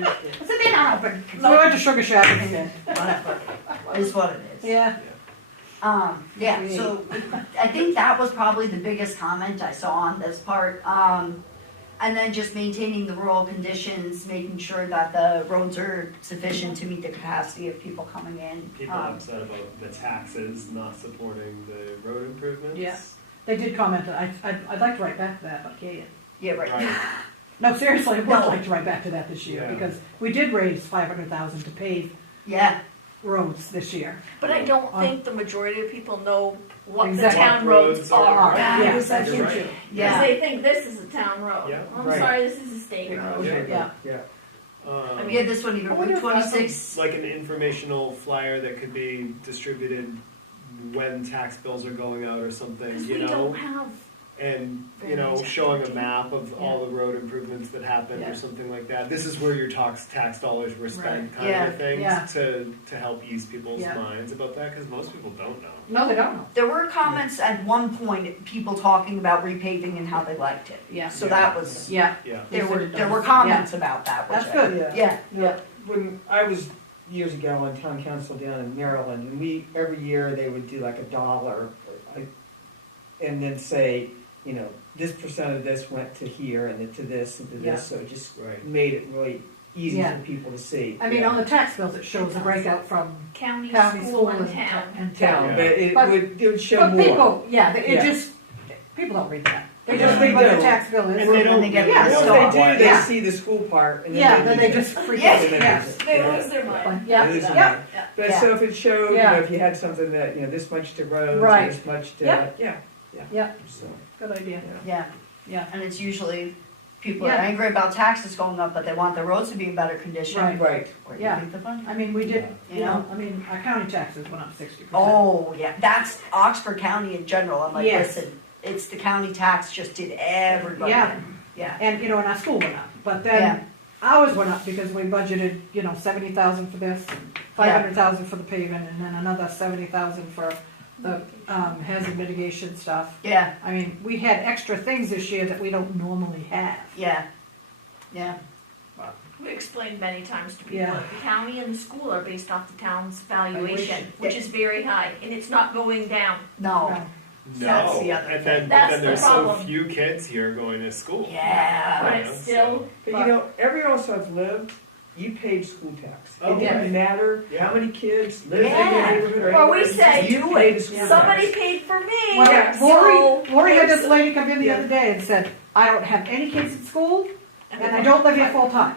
said, they're not open. So we went to Sugar Shack instead. Whatever, is what it is. Yeah. Yeah, so I think that was probably the biggest comment I saw on this part. And then just maintaining the rural conditions, making sure that the roads are sufficient to meet the capacity of people coming in. People are upset about the taxes not supporting the road improvements. Yeah. They did comment that I'd like to write back to that, but I can't. Yeah, right. Right. No, seriously, I would No. like to write back to that this year Yeah. because we did raise $500,000 to pave Yeah, roads this year. But I don't On- think the majority of people know what Exactly. the town What roads roads are. are. Yes, that's You're true right. too. Because yeah, they think this is a town road. Yeah. I'm Right. sorry, this is a state road. Yeah. Yeah. Um, yeah, this one even, I wonder if Route that's 26, like an informational flyer that could be distributed when tax bills are going out or something, Because you we know, don't have, and Very you know, much showing a activity. map of all the road improvements that happened Yeah. or something like that. This is where your tax dollars were spent, Right. kind Yeah. of thing, Yeah. to help ease people's Yeah. minds about that because most people don't know. No, they don't know. there were comments at one point, people talking about repaving and how they liked it. Yeah. So that was, Yeah. Yeah. there were comments about that, which That's I- good. Yeah, Yeah. When I was years ago on town council down in Maryland, and every year they would do like $1, and then say, you know, this percent of this went to here and then to this and to Yeah. this, so it just Right. made it really easy Yeah. for people to see. I mean, Yeah. on the tax bills, it shows the breakout from county, county, school, and town. and Town, town. but it But- would show But more. people, yeah, it Yeah. just, people don't read that. They Yeah, just they read what their don't. tax bill is. And they don't they get Yeah. the Well, star. if they do, they Yeah. see the school part, and then Yeah, they then lose they it. just freak Yes, out, Then yeah. lose it. They Yeah. lose their mind. Yeah, It is a yeah, mind. But Yeah. so if it showed, you Yeah. know, if you had something that, you know, this much to roads, Right. or this much to, Yeah. yeah, yeah, so, good idea, Yeah, yeah. and it's usually, people are Yeah. angry about taxes going up, but they want the roads to be in better condition. Right. right. Where do you Yeah. think the funding? I mean, we did, Yeah. you know, I mean, our county taxes went up 60%. Oh, yeah, that's Oxford County in general, I'm like, Yes. listen, it's the county tax just did everybody Yeah. in. Yeah, And, you know, and our school went up, but Yeah. then ours went up because we budgeted, you know, 70,000 for this, 500,000 for the paving, and then another 70,000 for the hazard mitigation stuff. yeah, I mean, we had extra things this year that we don't normally have. yeah, yeah, We explained many times to people Yeah. that the county and the school are based off the town's valuation, Valuation. which is very high, and it's not going down. no, No, That's the other and then, thing. but That's then the there's so problem. few kids here going to school. yeah, But Yeah, it's still, But you know, everywhere else I've lived, you paid school tax. Oh, It yeah. didn't matter how many kids lived in Yeah. the neighborhood or Well, we anywhere, say, you do paid it. the school somebody tax. paid for me. Well, Yeah, Lori had this so- lady come in the Yeah. other day and said, I don't have any kids at school, and I don't live here full time.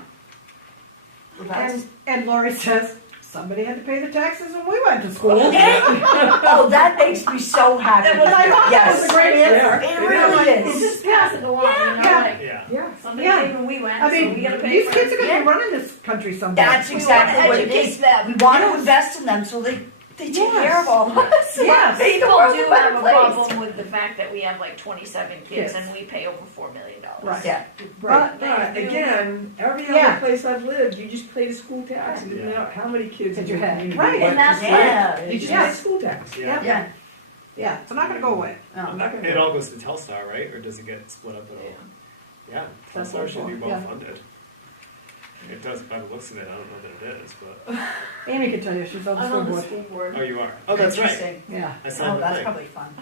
And Lori says, somebody had to pay the taxes when we went to school. Oh, that makes me so happy. And I thought that was a Yes, great answer. it And really I'm like, You is. just pass it along, you know, Yeah. like, Yeah. Yeah. somebody Yeah. paid when we went, I so we gotta mean, pay these for kids it. are gonna Yeah. be running this country someday. That's We exactly wanna what it is. educate them. We want to invest in them so they they take care of all of us. Yes. Make the People world do a better have a place. problem with the fact that we have like 27 kids Yes. and we pay over $4 million. Right. Yeah. But, They do. again, every Yeah. other place I've lived, you just pay the school tax. It doesn't Yeah. matter how many kids Did in you your have? community. Right, but and that's just yeah. pay- You just Yeah. pay school tax. Yeah. Yeah. Yeah, it's not gonna go away. I'm not gonna. It all goes to Telstar, right? Or does it get split up at all? Yeah, That's Telstar should be what- well yeah. funded. It does, by the looks of it, I don't know that it is, but, Amy can tell you, she's on the I'm school on the board. school board. oh, you are? Oh, that's right. Interesting. Yeah, I Oh, signed the that's thing. probably fun.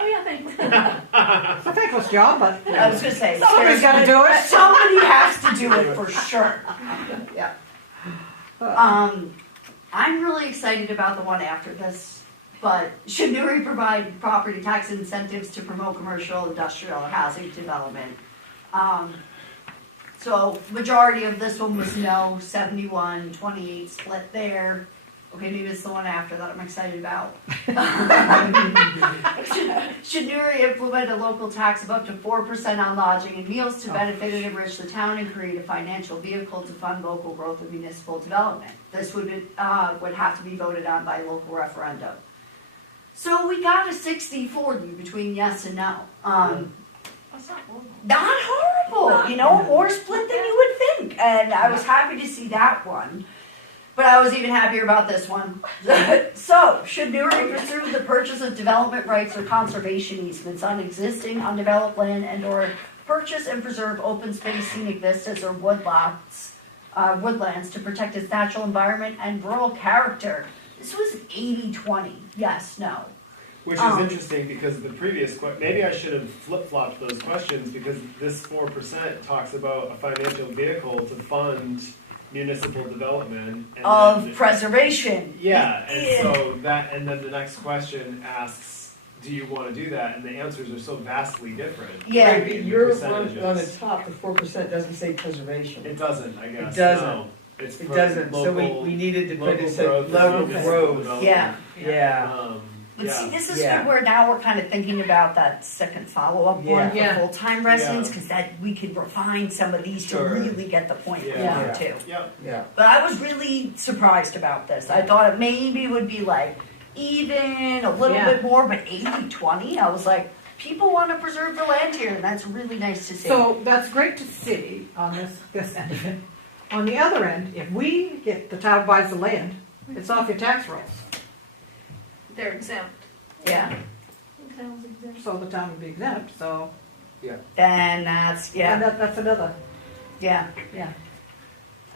Oh yeah, thanks. it's a thankless job, but I was gonna say, somebody's gotta do it. somebody has to do it for sure. Yeah. I'm really excited about the one after this, but should Newry provide property tax incentives to promote commercial, industrial, or housing development? So majority of this one was no, 71-28 split there. Okay, maybe it's the one after that I'm excited about. Should Newry implement a local tax of up to 4% on lodging and meals to benefit and enrich the town and create a financial vehicle to fund local growth and municipal development? This would have to be voted on by local referendum. So we got a 60-40 between yes and no. That's not horrible. Not horrible, Not you know, more split than you would think. And I was happy to see that one. But I was even happier about this one. So, should Newry pursue the purchase of development rights or conservation easements on existing undeveloped land and or purchase and preserve open space, scenic vistas, or woodlands to protect its natural environment and rural character? This was 80-20, yes, no. Which is interesting because the previous maybe I should have flip-flopped those questions because this 4% talks about a financial vehicle to fund municipal development and Of then, preservation. yeah, and so that and then the next question asks, do you want to do that? And the answers are so vastly different. Yeah. Right, but in your one percentages. on the top, the 4% doesn't say preservation. It doesn't, I guess. It doesn't. No. It's It for doesn't, so local- we needed to put local it, said growth and local municipal growth. development. Yeah. Yeah, But see, Yeah. this is Yeah. where now we're kind of thinking about that second follow-up one Yeah. for Yeah. full-time residents, Yeah. because that we could refine some of these Sure. to really get the point Yeah. across too. Yep. yeah. But I was really surprised about this. I thought it maybe would be like even, a little Yeah. bit more, but 80-20, I was like, people want to preserve the land here, and that's really nice to see. So that's great to see on this end of it. On the other end, if the town buys the land, it's off your tax rolls. They're exempt. yeah, The town's exempt. So the town would be exempt, so, then that's, and yeah, that's another, yeah. yeah.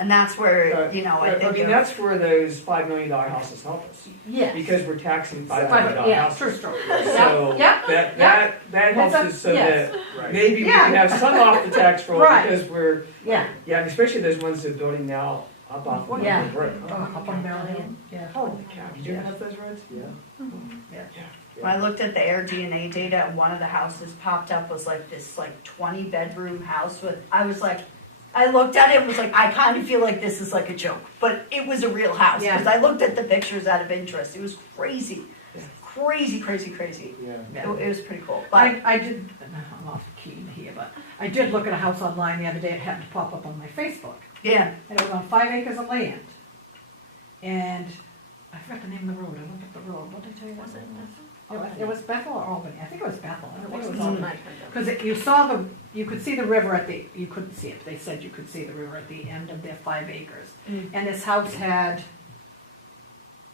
And that's where, you know, I I think mean, of- that's where those $5 million houses help us, yeah. because we're taxing $5 million Yeah, houses. true. So Yeah, that helps That's a- us so yes. that Right. maybe we Yeah. can have some off the tax roll Right. because we're, Yeah. yeah, and especially those ones that are building now up off of Yeah. the brick. Up on Barrel Hill, yeah. Holy cow, did you have those roads? Yeah. When I looked at the Air DNA data, and one of the houses popped up was like this 20-bedroom house with, I was like, I looked at it and was like, I kind of feel like this is like a joke, but it was a real house, Yeah. because I looked at the pictures out of interest, it was crazy. Yeah. Crazy. Yeah. It was pretty cool, but, I did, I'm off key here, but I did look at a house online the other day, it happened to pop up on my Facebook. yeah, And it was on 5 acres of land. And I forgot the name of the road, I looked up the road, what did I tell you? Was it Bethel? It was Bethel or Albany, I think it was Bethel, I don't think it was Wasn't Albany. mine. Because you could see the river you couldn't see it, they said you could see the river at the end of their 5 acres. Mm. And this house had,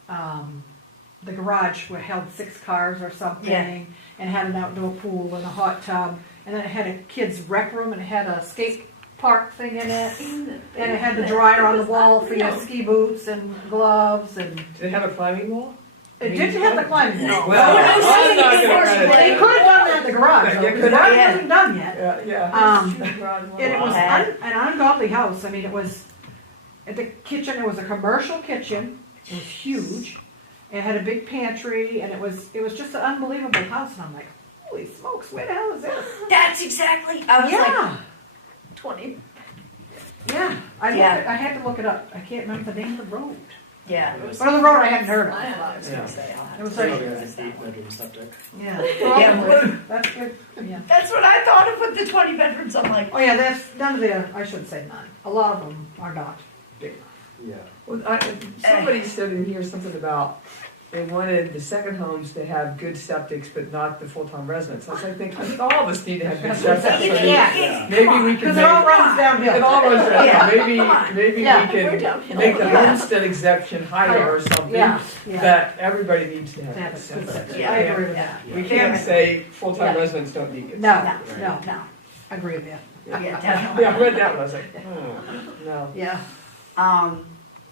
the garage where held 6 cars or something. Yeah. And had an outdoor pool and a hot tub, and then it had a kid's rec room, and it had a skate park thing in it. And it had the dryer on the wall for your ski boots and gloves, and Did it have a climbing wall? it didn't have the climbing wall. Well, I'm not gonna They credit could have done that in the garage, though, Yeah, because could that have. wasn't done yet. Yeah. And it was an ungodly house. I mean, it was, at the kitchen, it was a commercial kitchen. It was huge. It had a big pantry, and it was just an unbelievable house. And I'm like, holy smokes, where the hell is this? that's exactly, I was like, Yeah, 20. yeah. Yeah. I had to look it up. I can't remember the name of the road. yeah. But on the road I hadn't heard I of. don't know what I was gonna say. I'll have It was to like- Probably write has this an down. 8-bedroom septic. Yeah. Yeah. That's good. Yeah. That's what I thought of with the 20 bedrooms, I'm like, Oh yeah, that's none of the. I shouldn't say none. A lot of them are not big enough. Yeah. Well, somebody said in here something about they wanted the second homes to have good septics, but not the full-time residents. I was like, thinking, all of us need to have good septics. I mean, Yeah. maybe we can Because it all make, runs downhill. it all runs down. Yeah. Maybe Yeah. we We're can downhill. make the Yeah. homestead exemption higher or something. Yeah, yeah. That everybody needs to have To have good a good septic. septic. Yeah. I agree with Yeah. that. We can't say full-time Yeah. residents don't need good No, septic. no, I agree with you. Yeah, definitely. Yeah, I read that and I was like, no. Yeah.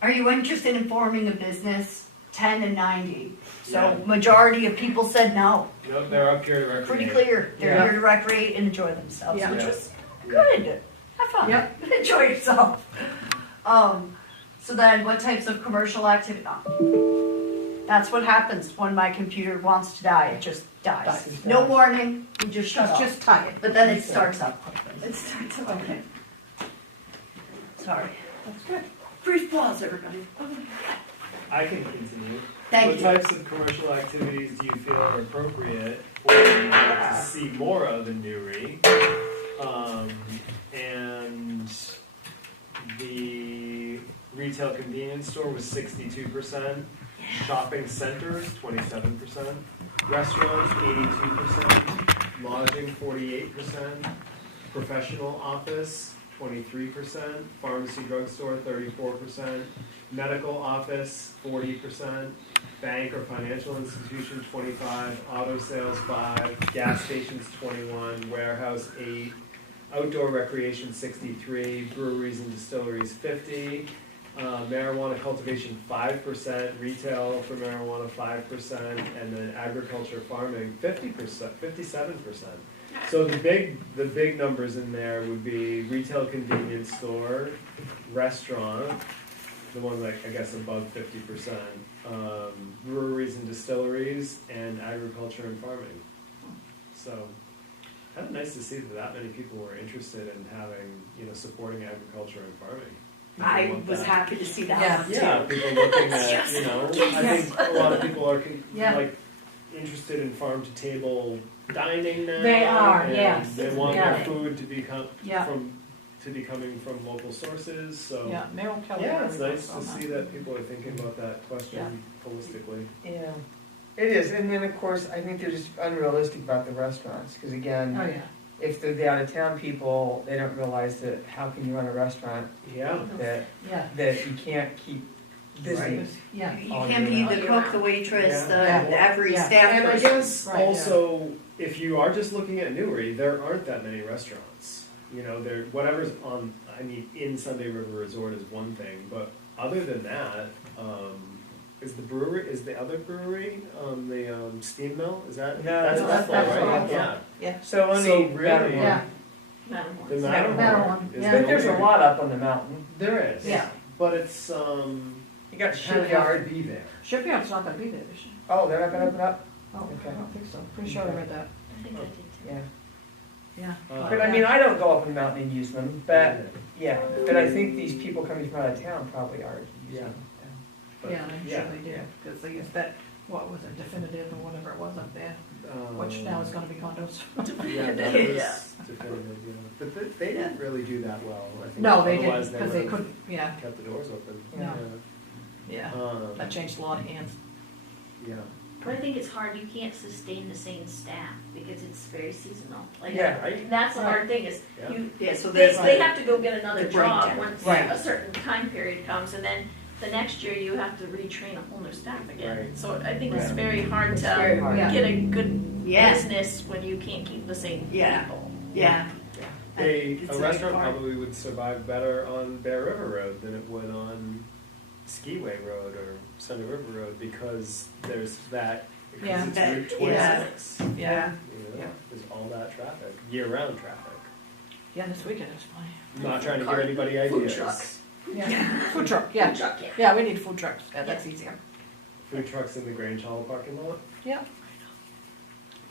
Are you interested in forming a business? 10 and 90. So Yeah. majority of people said no. No, they're up here to recreate. Pretty clear. They're Yeah. here to recreate and enjoy themselves, Yeah. which Yeah. is good. Have fun. Yep. Enjoy yourself. So then what types of commercial activity? That's what happens when my computer wants to die. It just dies. Dies. No warning. You just shut She's off. just tired. But then it starts up. It starts up. Okay, Sorry. that's good. Brief pause, everybody. I can continue. Thank What you. types of commercial activities do you feel are appropriate or would like to see more of in Newry? And the retail convenience store was 62%, shopping centers 27%, restaurants 82%, lodging 48%, professional office 23%, pharmacy drugstore 34%, medical office 40%, bank or financial institution 25%, auto sales 5%, gas stations 21%, warehouse 8%, outdoor recreation 63%, breweries and distilleries 50%, marijuana cultivation 5%, retail for marijuana 5%, and then agriculture farming 50%, 57%. So the big numbers in there would be retail convenience store, restaurant, the one like I guess above 50%, breweries and distilleries, and agriculture and farming. So kind of nice to see that many people were interested in having, supporting agriculture and farming. People I want was that. happy to see that Yeah. one too. Yeah, people looking at, I think a lot of people are Yeah. like interested in farm to table dining now. They are, and yes. They want Yeah. their food to be Yeah. coming from local sources. So Yeah, Meryl Kelly. yeah, it's nice on to that. see that people are thinking about that question holistically. Yeah, it is, and then of course, I think they're just unrealistic about the restaurants, because again, Oh, yeah. if they're the out-of-town people, they don't realize that how can you run a restaurant Yeah. Yeah. that you can't keep busy. Right. Yeah. You All can't be year the round. cook, the waitress, Yeah. every Yeah. staff And I person. guess Right, yeah. also, if you are just looking at Newry, there aren't that many restaurants. There whatever's on. I mean, in Sunday River Resort is one thing, but other than that, is the other brewery, the steam mill? Is that? No, that's that's Buffalo, right? Buffalo. Yeah. So only So really, Matterhorn. Yeah. Matterhorn. The Matterhorn, Matterhorn is yeah. the But there's a only- lot up on the mountain. There is. Yeah. But it's You got you kind of have Shipyard. to be there. Shipyard's not gonna be there this year. Oh, they're not gonna open up? Oh, Okay. I don't think so. Pretty sure I read that. I think I did too. Yeah. Yeah. But I mean, I don't go up on the mountain and use them, but, yeah, but I think these people coming from out of town probably are using them. But, Yeah, I'm sure they do, because they used that, what was it, definitive or whatever it was up there, which now is gonna be condos. Yeah, that was Yeah. definitive, yeah. But they didn't really do that well, I think. No, they Otherwise, didn't, because they would've couldn't, yeah, kept the doors open. No. yeah. Yeah. That changed a lot of hands. Yeah. But I think it's hard, you can't sustain the same staff because it's very seasonal. Like, Yeah. Right? that's the hard thing is, Yeah. you, Yeah, so they, there's they like have to go get another the job breakdown. once Right. a certain time period comes, and then the next year you have to retrain a whole new staff again. Right. So I think it's Right. very hard It's to very hard. Yeah. get a good Yeah. business when you can't keep the same Yeah. people. Yeah. A It's a big restaurant part. probably would survive better on Bear River Road than it would on Skiway Road or Sunday River Road because there's that, because Yeah. it's That- Route yeah. 26. Yeah. Yeah. There's all that traffic, year-round traffic. Yeah, this weekend is funny. I'm not trying to give anybody Food ideas. truck. Yeah, food truck, yeah. Food truck, yeah. Yeah, we need food trucks, yeah, that's easier. Food trucks in the Grange Hall parking lot? Yeah.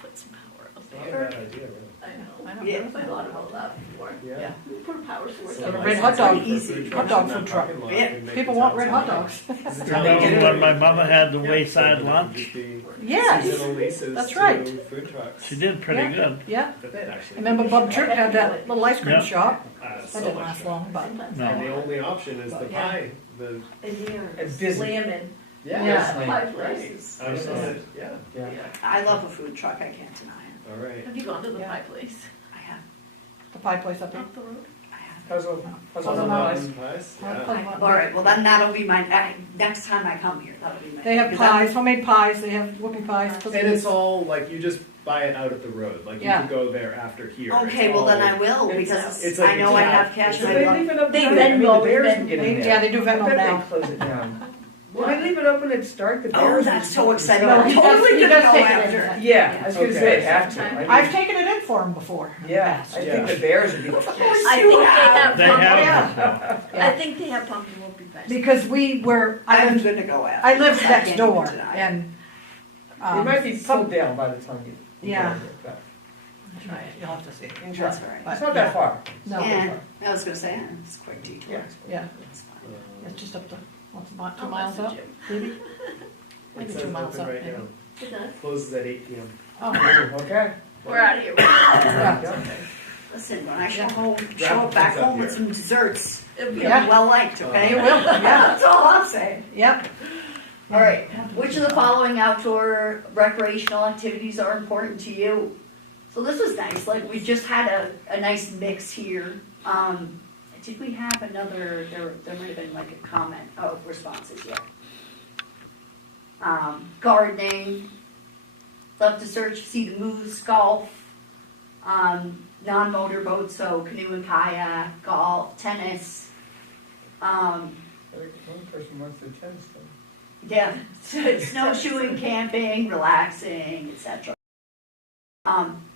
Put some power out Not a there. bad idea, really. I know, Yeah. I thought about that before. Yeah. We put a power source So on a it. red license hot dog- for food hot trucks dog in that food truck. parking lot Yeah, can make people the want town red hot sell. dogs. Because the You town know, can- when my mother had the Yeah, wayside so lunch, just be Yes, seasonal leases that's to right. food trucks. she did pretty Yeah. good. yeah. That actually- Remember Bob Tripp had that little ice cream Yeah. shop? So That didn't much last better. long, but Sometimes No. I And the want- only option is the Yeah. pie. The And here, It's busy. slamming. yeah. Yeah. Pie Right. places. I saw Yeah. it. Yeah. Yeah. I love a food truck, I can't deny it. All right. Have you gone to the Yeah. pie place? I have, the pie place up there. Up the road? I have. Puzzle Puzzle Mountain. Pies. Puzzle Yeah. Mountain. All right, well then that'll be my, next time I come here, that'll be my. They have because I'm- pies, homemade pies, they have whoopie pies. And it's all like you just buy it out at the road. Like you Yeah. can go there after here. Okay, It's well then all- I will, It's- because it's like I know a I tab. have cash It's and Do I they love. leave it open? They I mean, the Venmo, Bears they can get in They- there. yeah, they do I Venmo bet now. they close it down. Do they leave it open at start? The Oh, Bears that's just so don't exciting. sell No, I'm he it. does- totally he gonna does go take it after. in. Yeah, I was gonna Okay. say, have to. I mean, I've taken it in for them before. in the Yeah, past. I Yeah. think the Bears would be. I think they have They pumpkin. have, Yeah. I think they have pumpkin whoopie pies. Because we were, I'm gonna go after. I lived this. next can't door even deny it. and. It might be some- pulled down by the time you. Yeah. get there, but Try it, you'll have to see. you can That's try. all right. It's not that far. No, And I was gonna say, it's a quick detour. Yeah. yeah, It's fine. it's just up to, what's about 2 I'll miles message up, you. maybe? It Maybe says 2 miles open up, right maybe. now. It does. Closes at 8 p.m. Oh, Okay. We're out of here. yeah. Listen, when I show home, Wrap show up back things up home with here. some desserts, It'll be Yeah. well liked, okay? You will, yeah, That's all I'm saying. yep. All right, which of the following outdoor recreational activities are important to you? So this was nice, like we just had a nice mix here. Did we have another, there might have been like a comment, responses, yeah. Gardening, love to search, see the moose, golf, non-motor boats, so canoe and kayak, golf, tennis, One person wants the tennis thing. yeah, snowshoeing, camping, relaxing, etc.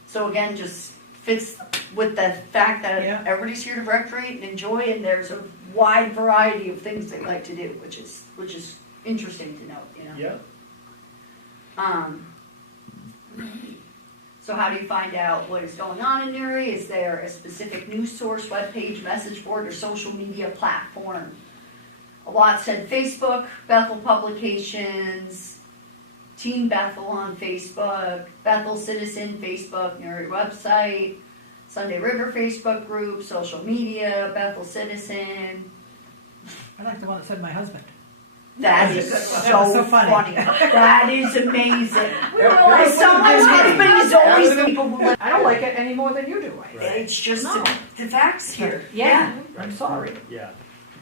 So again, just fits with the fact that Yeah. everybody's here to recreate and enjoy, and there's a wide variety of things they like to do, which is interesting to note, you know. Yeah. So how do you find out what is going on in Newry? Is there a specific news source, webpage, message board, or social media platform? A lot said Facebook, Bethel Publications, Team Bethel on Facebook, Bethel Citizen Facebook, Newry website, Sunday River Facebook group, social media, Bethel Citizen. I like the one that said my husband. That is That was so so funny. funny. That is amazing. Yeah, Because someone's husband is always the people who I don't like it any more than you do. Right. It's just No. the facts here. Yeah, I'm sorry. Yeah.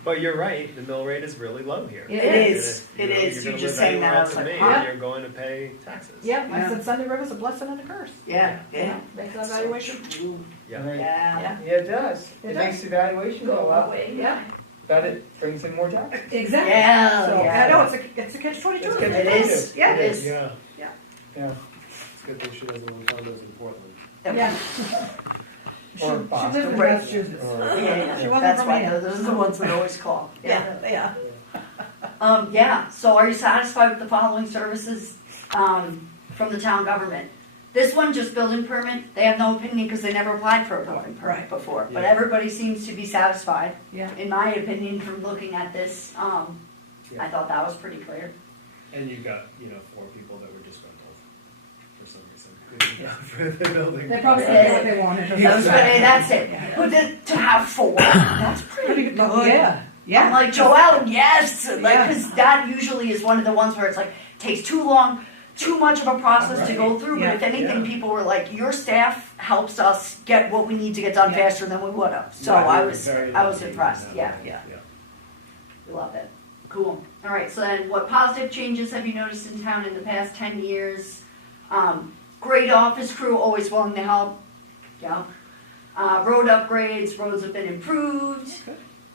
But you're right, the mill rate is really low here. It And is. if, It know, is. You're You gonna just live saying anywhere that, I else was in like, Maine, huh? and you're going to pay taxes. Yep, I Yeah. said Sunday River's a blessing and a curse. Yeah, yeah. Makes that evaluation. Yeah. Right. Yeah. Yeah. Yeah, it does. It It does. makes the evaluation go Go up, away. Yeah. but it brings in more taxes. Exactly. Yeah, So, yeah. I know, it's a catch-22. It's good. It is. Yeah. It is. Yeah. Yeah. It's a good thing she doesn't own condos in Portland. Yeah. She Or lives in Boston. Massachusetts. Or- Yeah, yeah. She wasn't That's from why here. those are the ones that always call. Yeah, yeah. Yeah, so are you satisfied with the following services from the town government? This one, just building permit, they have no opinion because they never applied for a building permit Right. before. But Yeah. everybody seems to be satisfied, Yeah. in my opinion, from looking at this. I Yeah. thought that was pretty clear. And you've got, 4 people that were just rentals for some reason. For the building. They probably Yeah. did what they wanted. That was good, that's it. But to have 4, that's pretty good. Yeah, I'm yeah. like, Joelle, yes, like, Yeah. because that usually is one of the ones where it's like, takes too long, too much of a process to go through, but if anything, Yeah. people were like, your staff helps us get what we need to get done Yeah. faster than we would have. So Right, I we're was very lucky impressed, in yeah, that yeah, way. we love it. Cool, all right, so then what positive changes have you noticed in town in the past 10 years? Great office crew, always willing to help, yeah. Road upgrades, roads have been improved.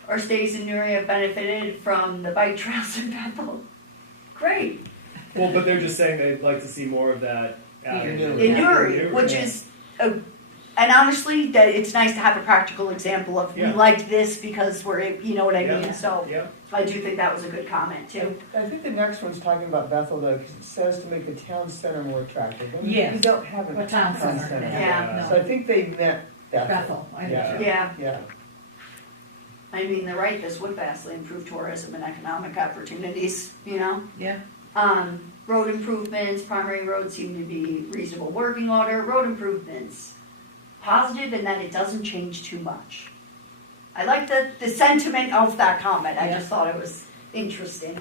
Our stays in Newry have benefited from the bike trails in Bethel. Great. Well, but they're just saying they'd like to see more of that out In In Newry, which Yeah. is And honestly, that it's nice to have a practical example of, we Yeah. liked this because you know what I Yeah. mean? So Yeah, I do think that was a good comment too. I think the next one's talking about Bethel though, because it says to make the town center more attractive. And Yes. We don't have A a town center. Yeah. So I think they meant Bethel. Bethel, I Yeah. do too. Yeah, Yeah. I mean, they're right, this would vastly improve tourism and economic opportunities, you know? Yeah, Road improvements, primary roads seem to be reasonable working order, road improvements. Positive in that it doesn't change too much. I like the sentiment of that comment, I just thought it was interesting.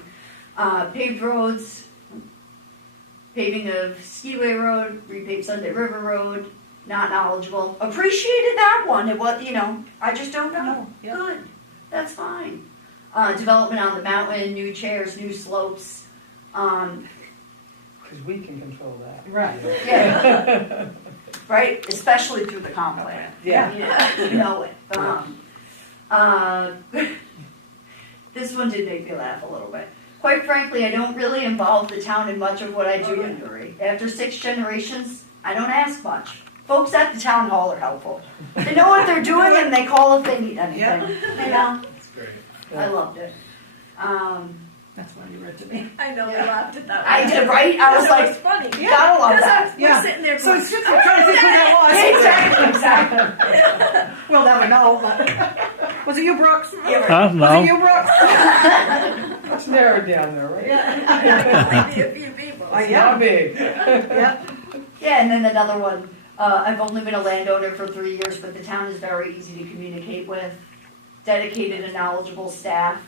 Paved roads, paving of Skiway Road, repaved Sunday River Road, not knowledgeable. Appreciated that one, it was, you know, I just don't know. Yeah. Good, that's fine. Development on the mountain, new chairs, new slopes. Because we can control that. right. Yeah. Right, especially through the comp plan. Yeah. You know it. This one did make me laugh a little bit. Quite frankly, I don't really involve the town in much of what I do in Newry. After 6 generations, I don't ask much. Folks at the town hall are helpful. They know what they're doing and they call if they need anything. Yeah. You know, that's great. I loved it. That's why you read to me. I know, we laughed at that one. I did, right? I was It like, was funny. gotta love that. We're Yeah. sitting there So going, it's just I'm trying to think who that was. Exactly. We'll never know, but, was it you, Brooks? Huh? Was it No. you, Brooks? Let's narrow it down there, right? maybe a few people. Yeah. Not big. Yeah, Yeah, and then another one. I've only been a landowner for 3 years, but the town is very easy to communicate with. Dedicated and knowledgeable staff.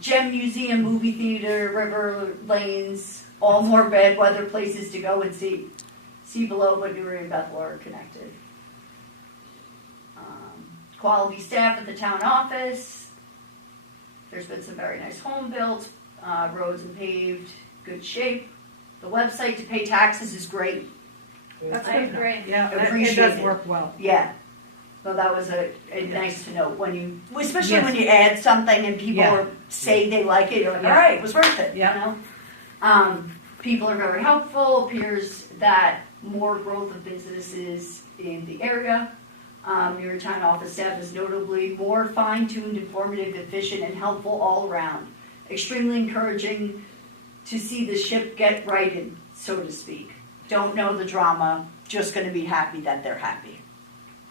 Gem Museum, movie theater, river lanes, all more bad weather places to go and see. See below, but Newry and Bethel are connected. Quality staff at the town office. There's been some very nice home built, roads and paved, good shape. The website to pay taxes is great. that's I good. agree. Yeah, it Appreciate does it. work well. Yeah. So that was a nice to know when you, especially Yes. when you add something and people Yeah. say they like it, you're like, all Yeah. right, it was worth it, you Yeah. know? People are very helpful, appears that more growth of businesses in the area. Your town office staff is notably more fine-tuned, informative, efficient, and helpful all around. Extremely encouraging to see the ship get righted, so to speak. Don't know the drama, just gonna be happy that they're happy.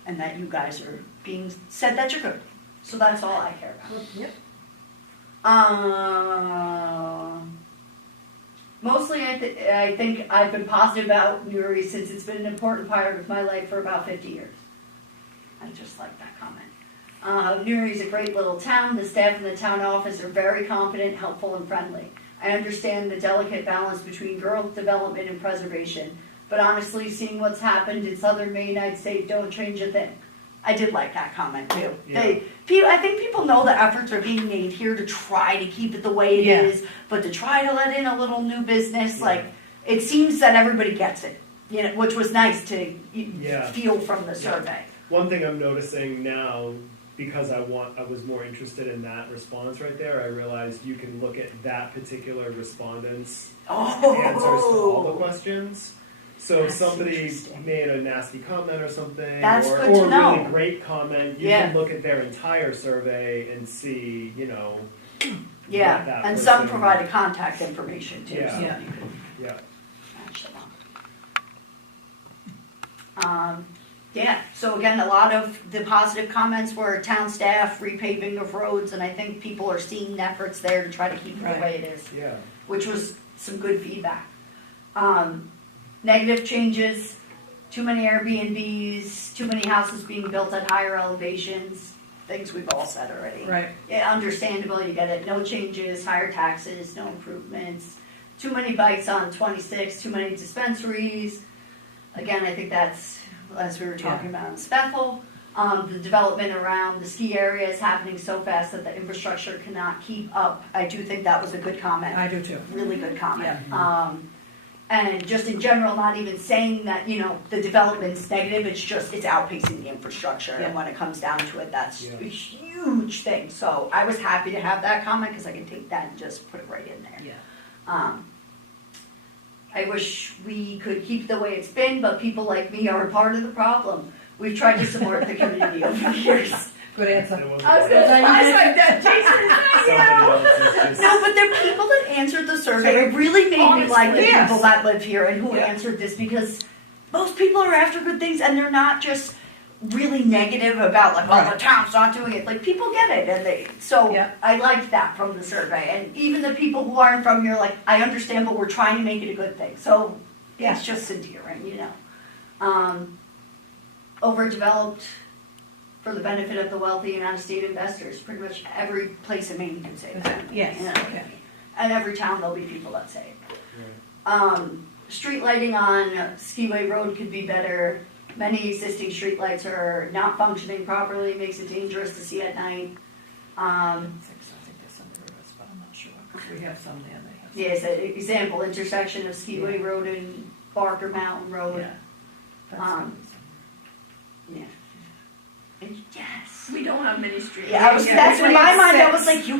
And that you guys are being said that you're good. So that's all I care about. Yep. Mostly I think I've been positive about Newry since it's been an important part of my life for about 50 years. I just like that comment. Newry's a great little town. The staff in the town office are very competent, helpful, and friendly. I understand the delicate balance between growth, development, and preservation. But honestly, seeing what's happened in southern Maine, I'd say don't change a thing. I did like that comment too. Yeah. I think people know the efforts are being made here to try to keep it the way it Yeah. is, but to try to let in a little new business, Yeah. like, it seems that everybody gets it, you know, which was nice to Yeah. feel from the survey. One thing I'm noticing now, because I was more interested in that response right there, I realized you can look at that particular respondent's answers to all the questions. So if That's somebody interesting. made a nasty comment or something, That's or, good or to a know. really great comment, you Yeah. can look at their entire survey and see, you know, Yeah, what that and some person- provided contact information too, Yeah. so Yeah. you could Yeah. match them up. Yeah, so again, a lot of the positive comments were town staff, repaving of roads, and I think people are seeing efforts there to try to keep it the way it is, Yeah. which was some good feedback. Negative changes, too many Airbnbs, too many houses being built at higher elevations, things we've all said already. Right. Yeah, understandable, you get it, no changes, higher taxes, no improvements, too many bikes on 26, too many dispensaries. Again, I think that's, as we were talking about in Bethel, the development around the ski area is happening so fast that the infrastructure cannot keep up. I do think that was a good comment, I do too. really good comment. Yeah. And just in general, not even saying that, you know, the development's negative, it's just, it's outpacing the infrastructure. Yeah. And when it comes down to it, that's Yeah. a huge thing. So I was happy to have that comment because I can take that and just put it right in there. Yeah. I wish we could keep the way it's been, but people like me are a part of the problem. We've tried to support the community over the years. Good answer. It wasn't I was like gonna, I was like that, Jason. somebody else is just. No, but the people that answered the survey really made me like the Yes. people that live here and who Yeah. answered this, because most people are after good things and they're not just really negative about like, well, the town's not doing it. Like, people get it, and Yeah. I liked that from the survey. And even the people who aren't from here, like, I understand, but we're trying to make it a good thing. So Yeah. it's just endearing, you know. Overdeveloped for the benefit of the wealthy and out-of-state investors. Pretty much every place in Maine can say that. Yes, you know. yeah. And every town there'll be people that say it. Right. Street lighting on Skiway Road could be better. Many existing street lights are not functioning properly, makes it dangerous to see at night. I think there's some rivers, but I'm not sure, because we have some there, they have some. Yes, an example, intersection of Skiway Road and Barker Mountain Road. Yeah. That's Um, gonna be some. Yeah. And yes. We don't have many streets. Yeah, that's in we my have mind, I six. was like, you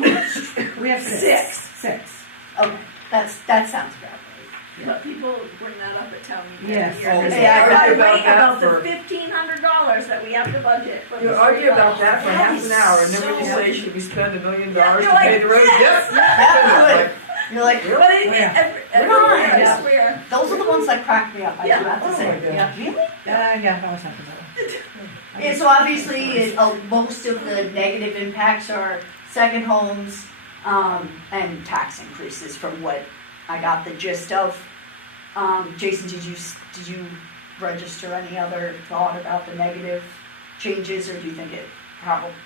We have six. Six. Okay, that sounds about right. But people bring that up at town meeting. Yes. every year. Oh, They yeah, argue I heard about that the for- $1,500 that we have to budget for You the argue street about lights. that for That half is an hour, and then when you so- say, should we spend $1 million Yeah, to you're pay like, the road? yes. Yeah, you're like, But it, Yeah. every Come on. year, I Yeah. swear. those are the ones that crack me up, I do Yeah. have to Oh say. my God. Yeah, really? Yeah, I was happy with that. Yeah, so obviously, most of the negative impacts are second homes, and tax increases from what I got the gist of. Jason, did you register any other thought about the negative changes, or do you think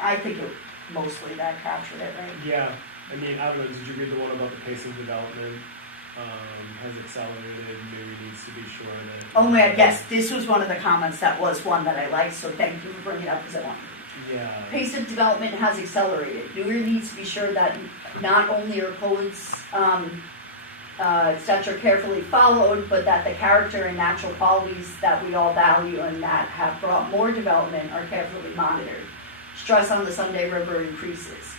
I think it mostly that captured it, right? Yeah, I mean, I don't know, did you read the one about the pace of development, has accelerated, Newry needs to be sure that. Oh man, yes, this was one of the comments that was one that I liked, so thank you for bringing it up, because I want. Yeah, Pace of development has accelerated. Newry needs to be sure that not only are codes, such are carefully followed, but that the character and natural qualities that we all value and that have brought more development are carefully monitored. Stress on the Sunday River increases.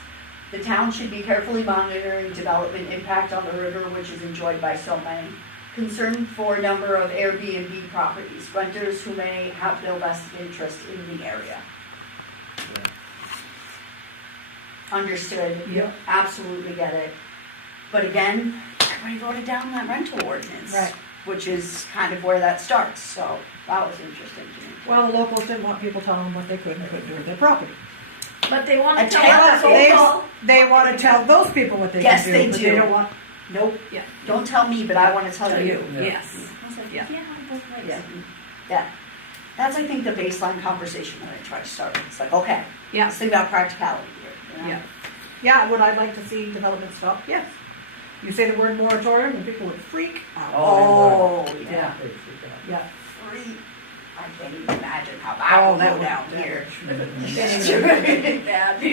The town should be carefully monitoring development impact on the river, which is enjoyed by so many. Concern for a number of Airbnb properties, renters who may have no vested interest in the area. Understood. Yep. Absolutely get it. But again, everybody voted down that rental ordinance. Right. Which is kind of where that starts, so that was interesting to me. Well, the locals didn't want people telling them what they could and couldn't do with their property. But they want I to tell tell us you, people. They want to tell those people what they Yes, can do, they but do. they don't want. Nope. Yeah. Don't tell me, but I want to tell you. Yeah. Yes. I was like, Yeah. both ways. Yeah. Yeah. That's, I think, the baseline conversation that I try to start with. It's like, okay, Yeah. let's think about practicality here. You know? Yeah. Yeah, would I like to see development stop? Yes. You say the word moratorium and people would freak out. Oh, Yeah. yeah. Yeah. Free. I can't even imagine how that Oh, would that go would- down that here. Bad.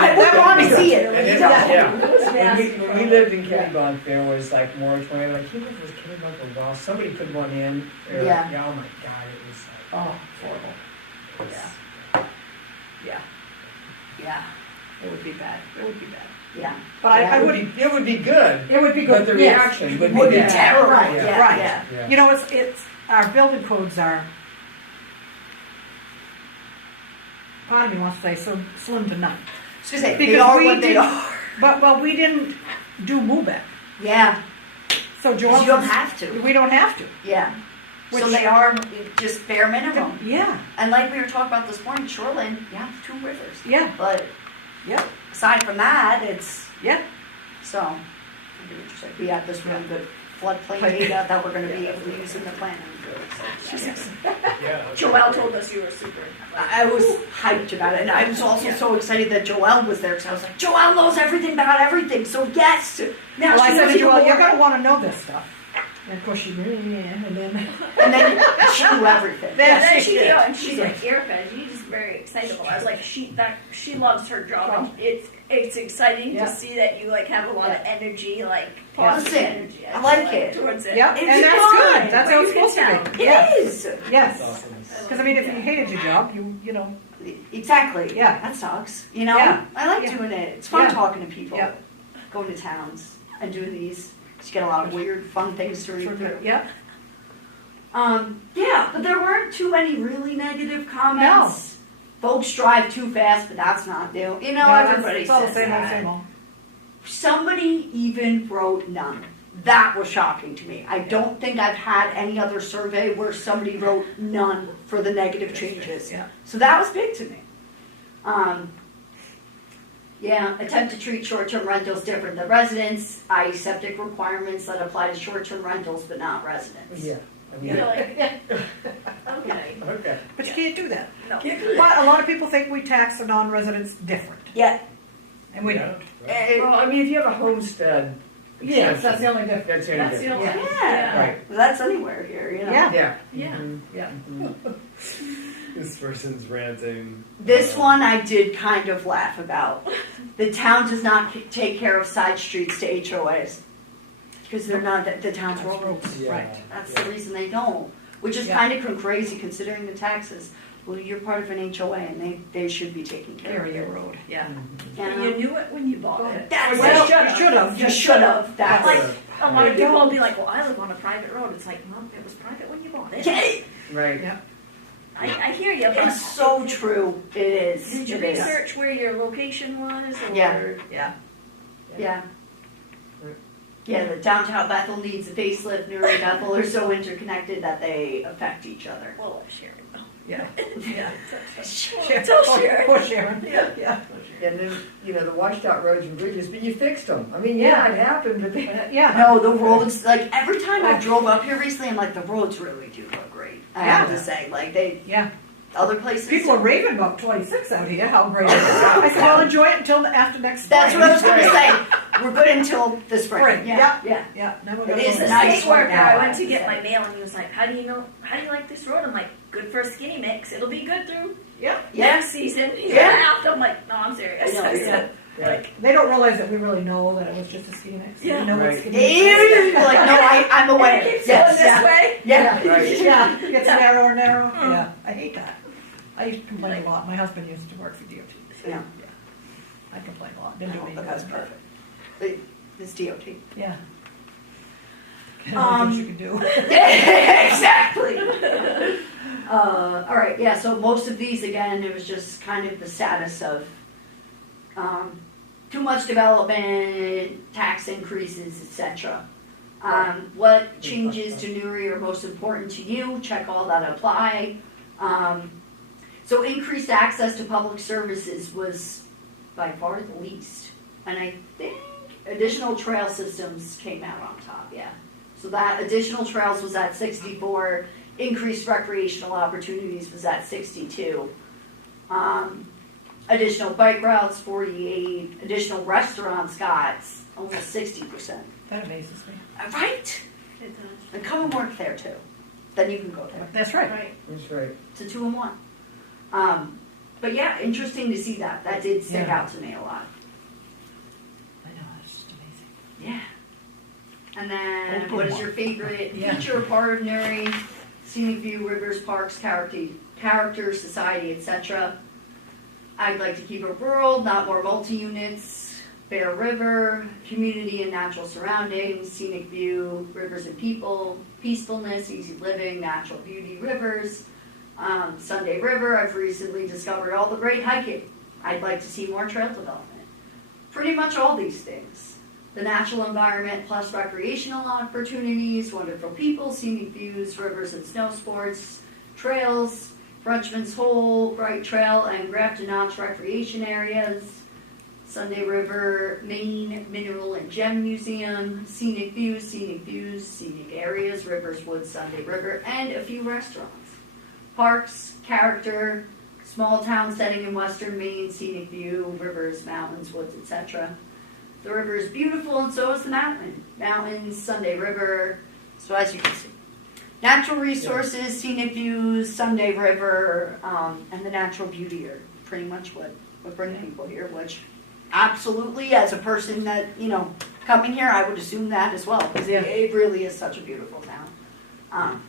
I wouldn't want to see it. And then, yeah, when we lived in Kennybunk, there was like moratorium, like, you know, it was Kennybunk for a while, somebody put one in, Yeah. oh my God, it was like, Oh, horrible. Yeah. Yeah. Yeah. It would be bad. It would be bad. Yeah. But I would. it would be good, It would be good. but the yes. reaction would be Would be bad. terrible. Right. Yeah. Right. Yeah. Yeah. You know, it's our building codes are. Part of me wants to say so slim to none. I was gonna say, they Because are we what they did- are. But we didn't do MUBEC. Yeah. So 'Cause Joel, you don't have to. we don't have to. Yeah. So Which- they are just bare minimum. Yeah. And like we were talking about this morning, shoreline, you have 2 rivers. Yeah. But Yeah. aside from that, it's, Yeah. so, it'll be interesting. We have this really good floodplain data that we're gonna be able to use in the plan. yeah. Joelle told us you were super. I was hyped about it, and I was also so excited that Joelle was there, because I was like, Joelle knows everything about everything, so yes! Now Well, I she said knows to even Joel, you're more. gonna want to know this stuff. And of course she did, and then. And then she knew everything. And then Yes, she, did. and she's She did. like, Erica, she's just very excitable. I was like, she loves her job. And it's exciting Yeah. to see that you like have a lot of energy, like Yeah. positive Listen, energy. I like it. Towards it. Yeah, It's and that's fun. good. That's how You it's can supposed to tell. be. It Yes. is! That's Yes. awesome. Because I mean, if you hated your job, you know. Exactly. Yeah. That sucks. You know? Yeah. I like Yeah. doing it. It's fun Yeah. talking to people. Yeah. Going to towns and doing these. You get a lot of weird, fun things to read through. Yeah. Yeah, but there weren't too many really negative comments. Folks drive too fast, but that's not new. You know, everybody It's all the says same old, that. same old. Somebody even wrote none. That was shocking to me. I don't think I've had any other survey where somebody wrote none for the negative changes. Yeah. So that was big to me. Yeah, attempt to treat short-term rentals different than residents, i.e. septic requirements that apply to short-term rentals but not residents. Yeah, I mean, You're like, okay. okay. But you can't do that. No. But a lot of people think we tax the non-residents different, Yeah. and we Yeah. don't. Well, I mean, if you have a homestead. Yes, that's the exemption, only difference. That's the only That's the difference. only. Yeah. Right. Well, that's anywhere here, you know. Yeah. Yeah. Yeah. Mhm. Yeah. Mhm. This person's ranting. This one I did kind of laugh about. The town does not take care of side streets to HOAs. Because they're not the town's roads. Yeah. Right. That's the reason they don't. Which is Yeah. kind of crazy considering the taxes. Well, you're part of an HOA and they should be taking care of Area you. road. Yeah. You And know? you knew it when you bought it. That's Well, it. you should have. You should have. That's Like, it. a lot of They people will don't. be like, well, I live on a private road. It's like, well, it was private when you bought it. Yeah, Right. Yeah. I hear you, but. it's so true. It is. Did you It is. research where your location was? Or? Yeah. Yeah. Yeah. Yeah, the downtown Bethel needs a facelift. Newry and Bethel are so interconnected that they affect each other. Well, Sharon. Yeah. Yeah. Tell Sharon. Poor Sharon. Yeah. Yeah. And then, you know, the washed out roads and bridges, but you fixed them. I mean, yeah, it happened, but they. Yeah. No, the roads, like every time I drove up here recently, I'm like, the roads really do look great. I have to say, like Yeah. other places. People are raving about 26 out here, how great it is. I said, well, enjoy it until after next spring. That's what I was going to say. We're good until the spring. Spring, Yeah, yeah. Yeah, then we're It gonna is go a to- nice Caseworker, one now, I went I to get have to my mail and he was like, how do you like this road? I'm like, good for a skinny mix. It'll be good through Yeah. next season. He's Yeah. like, after. I'm like, no, I'm serious. I know, yeah. Like, They don't realize that we really know that it was just a ski mix. Yeah. We know Right. it's ski mix. You're like, no, I'm it aware. keeps Yes, going this yeah. way. Yeah. Right. Yeah, it gets Yeah. narrower and narrower. Mm. Yeah, I hate that. I used to complain a lot. My husband used to work for DOT. Yeah. I complain a lot. Didn't do No, anything. but that's about it. perfect. But it's DOT. Yeah. What you can do. Exactly. All right, yeah, so most of these, again, it was just kind of the status of too much development, tax increases, etc. What changes to Newry are most important to you? Check all that apply. So increased access to public services was by far the least. And I think additional trail systems came out on top, yeah. So that additional trails was at 64, increased recreational opportunities was at 62. Additional bike routes, 48, additional restaurants got almost 60%. That amazes me. Right? It does. And come and work there too. Then you can go there. That's right. Right. That's right. It's a 2-in-1. But yeah, interesting to see that. That did stick Yeah. out to me a lot. I know, that's just amazing. Yeah. And then, Open what is one. your favorite Yeah. feature, part of Newry? Scenic view, rivers, parks, character, society, etc. I'd like to keep it rural, not more multi-units. Bear River, community and natural surroundings, scenic view, rivers and people, peacefulness, easy living, natural beauty, rivers. Sunday River, I've recently discovered all the great hiking. I'd like to see more trail development. Pretty much all these things. The natural environment plus recreational opportunities, wonderful people, scenic views, rivers and snow sports, trails, Frenchman's Hole, Bright Trail, and Grafton Notch recreation areas. Sunday River, Maine Mineral and Gem Museum, scenic views, scenic areas, rivers, woods, Sunday River, and a few restaurants. Parks, character, small town setting in western Maine, scenic view, rivers, mountains, woods, etc. The river is beautiful and so is the mountain. Mountains, Sunday River, so as you can see. Natural resources, scenic views, Sunday River, and the natural beauty are pretty much what bring people here, which absolutely, as a person that, coming here, I would assume that as well, because it really is such a beautiful town.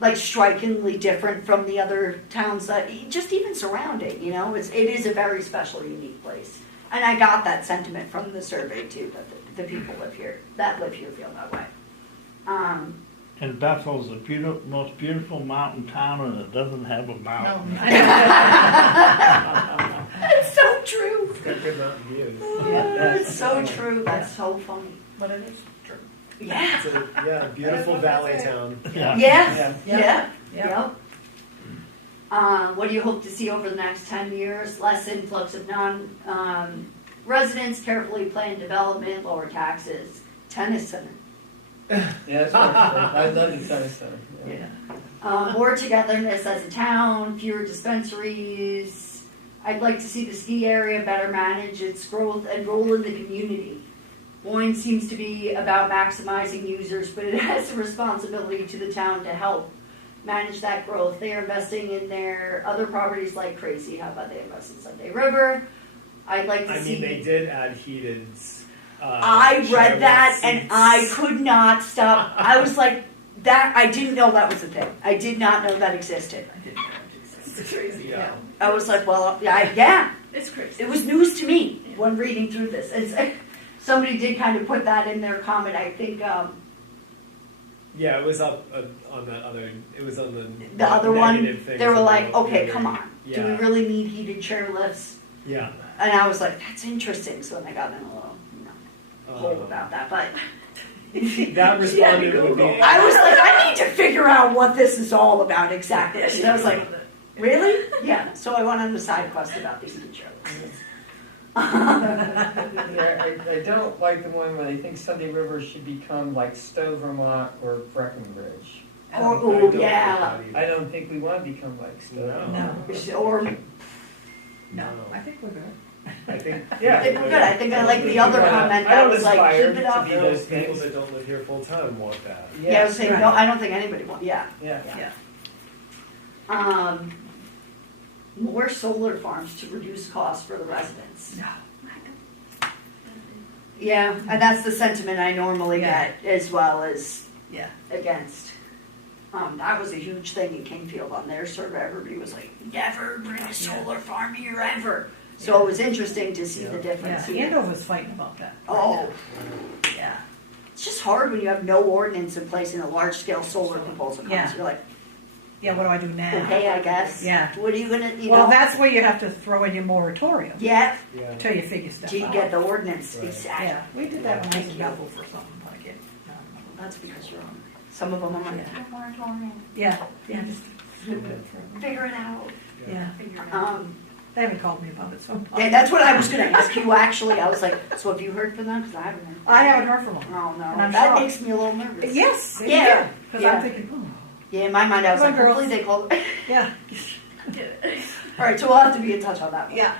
Like strikingly different from the other towns that, just even surrounding, it is a very special, unique place. And I got that sentiment from the survey too, that the people that live here feel that way. And Bethel's the most beautiful mountain town, and it doesn't have a mountain. It's so true. It's got good mountain views. It's so true. That's so funny. But it is true. Yeah. It's a beautiful valley town. Yeah. Yeah. Yeah. Yep. What do you hope to see over the next 10 years? Less influx of residents, carefully planned development, lower taxes, tennis center. Yeah, that's what I love the tennis center. More togetherness as a town, fewer dispensaries. I'd like to see the ski area better manage its growth and role in the community. Boyne seems to be about maximizing users, but it has a responsibility to the town to help manage that growth. They are investing in their other properties like crazy. How about they invest in Sunday River? I'd like to see. They did add heated. I read that and seats. I could not stop. I was like, that. I didn't know that was a thing. I did not know that existed. It's crazy, yeah. I was like, well, yeah. It's crazy. It was news to me when reading through this. And somebody did kind of put that in their comment. I think Yeah, it was up on that other. It was on the other one. negative things They were like, about okay, Newry. come on. Do we Yeah. really need heated chairlifts? Yeah. And I was like, that's interesting. So then I got in a little hole about that. But That responded would be. I was like, I need to figure out what this is all about exactly. And I was like, really? Yeah. So I went on the side quest about the heated chairlifts. Yeah, I don't like the one where they think Sunday River should become like Stowe, Vermont, or Breckenridge. Oh, yeah. I don't think we want to become like Stowe. No. Or No, I think we're good. I think. Yeah. I think we're good. I think I like the other comment I that don't was like, aspire keep it to up. be Those those people things. that don't live here full time want that. Yeah, I was saying, no, I don't think anybody wants, yeah. Yeah. More solar farms to reduce costs for the residents. No. Yeah, and that's the sentiment I normally Yeah. get as well as Yeah. against. That was a huge thing in Kingfield on their survey. Everybody was like, never bring a solar farm here ever. So it was interesting to see the Yeah, difference here. Andover's fighting about that. Oh, Yeah. it's just hard when you have no ordinance in place and a large-scale solar proposal comes. Yeah. You're like, Yeah, what do I do now? okay, I guess. Yeah. What are you gonna, you Well, know? that's where you have to throw in your moratorium. Yeah, Yeah. Until you figure stuff to out. get the ordinance, Right. exactly. Yeah, we did that when I was in Belleville for something, but I can't. That's because you're on. Some of them I'm like, Yeah. moratorium, Yeah, just scoop it through. figure it out. Yeah, Figure it out. they haven't called me about it, so. Yeah, that's what I was gonna ask you actually. I was like, so have you heard from them? Because I haven't heard. I haven't heard from them. Oh, no. And I'm That shocked. makes me a little nervous. Yes, Yeah, because yeah. I'm thinking, oh, Yeah, in my mind, I was Come like, on, girls. hopefully they called. yeah, All right, so we'll have to be in touch on that one. yeah.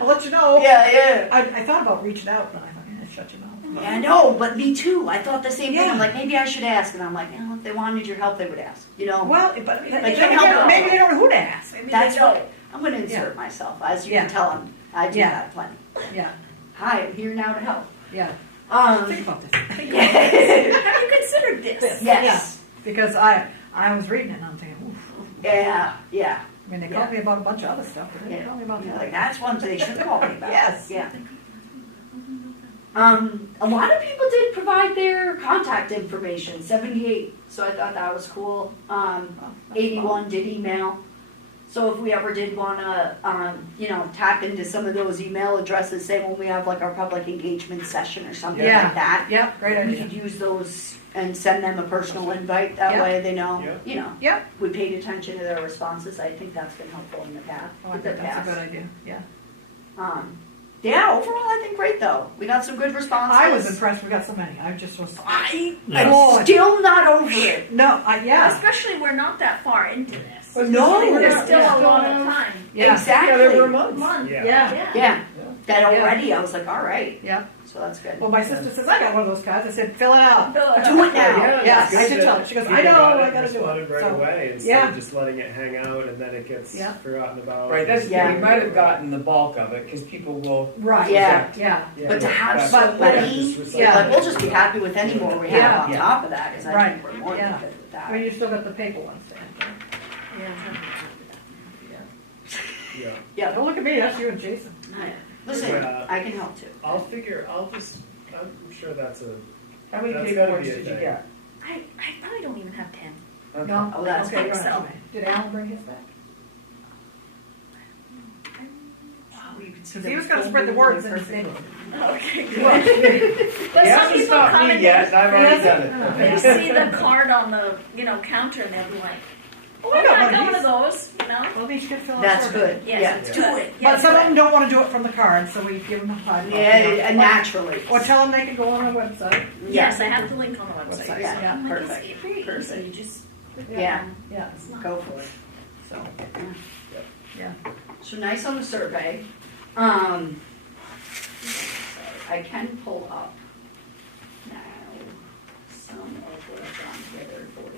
I'll let you know. Yeah. I thought about reaching out, but I thought, yeah, shut your mouth. Yeah, I know, but me too. I thought the same thing. Yeah. I'm like, maybe I should ask. And I'm like, no, if they wanted your help, they would ask. You know? Well, but Like, maybe, can't help it. maybe they don't know who to ask. Maybe That's they don't. what I'm going to insert myself. As you Yeah. can tell, I do Yeah. that plenty. Yeah, Hi, I'm here now to help. yeah. Um, Think about this. Have you considered this? yes. Because I was reading it and I'm thinking, oof. Yeah. I mean, they called me about a bunch of other stuff, but they didn't call me about You're that. like, that's one they should call me about. Yes. Yeah. A lot of people did provide their contact information, 78, so I thought that was cool. 81 did email. So if we ever did wanna, tap into some of those email addresses, say when we have like our public engagement session or something Yeah. like that, Yeah, great we idea. could use those and send them a personal invite. That Yeah. way they know, Yeah. Yep. we paid attention to their responses. I think that's been helpful in the past. Oh, I think that's a good idea, yeah. Yeah, overall I think great though. We got some good responses. I was impressed, we got so many, I just was. I'm Yeah. still not over it. No, yeah, Especially we're not that far into this. No, There's yeah. still Yeah. a lot of time. yeah, Exactly. Yeah, there were months. Month. Yeah. yeah, Yeah, that Yeah. already. I was like, all right, yeah. so that's good. Well, my sister says, I got one of those cards, I said, fill it out. Do it now. Yeah, it's I good should that tell her. She goes, people I know, got it I and gotta do it. responded right So, away instead yeah. of just letting it hang out and then it gets Yeah. forgotten about. Right, that's, Yeah. we might have gotten the bulk of it, because people will. Right, Yeah. yeah, Yeah. But to have But- so many, Just Yeah. like, we'll just be happy with any more we have Yeah. on Yeah. top of that, because I Right. think we're more than Yeah. good with I that. mean, you still got the paper ones there. Yeah. Yeah. Don't look at me, that's you and Jason. Listen, Yeah. I can help too. I'm sure that's a How many That's paper gotta warrants be a did you thing. get? I probably don't even have 10. Okay. No? Oh, that's Okay, good. you're on So- email. Did Alan bring his back? Wow, you can see Because the he was gonna full spread the movement words in his perfectly. neighborhood. Okay, Well, good. But He some hasn't people stopped come me and yet, and I've already He done hasn't? they it. see the card on the, counter and they'll be like, oh, I I got got one one of of those, Well, these should fill out. That's survey. good, Yes, yeah, it's do good. it. But some of them don't wanna do it from the card, so we give them a hard copy. Yeah, naturally. Or tell them they can go on our website. Yes, I have the link on the website. Website, Yeah, yeah. I'm like, perfect, It's very easy, perfect. you just, Yeah, Yeah, it's not. go for it. So, yeah. so nice on the survey. I can pull up now some of what I've gone together for you.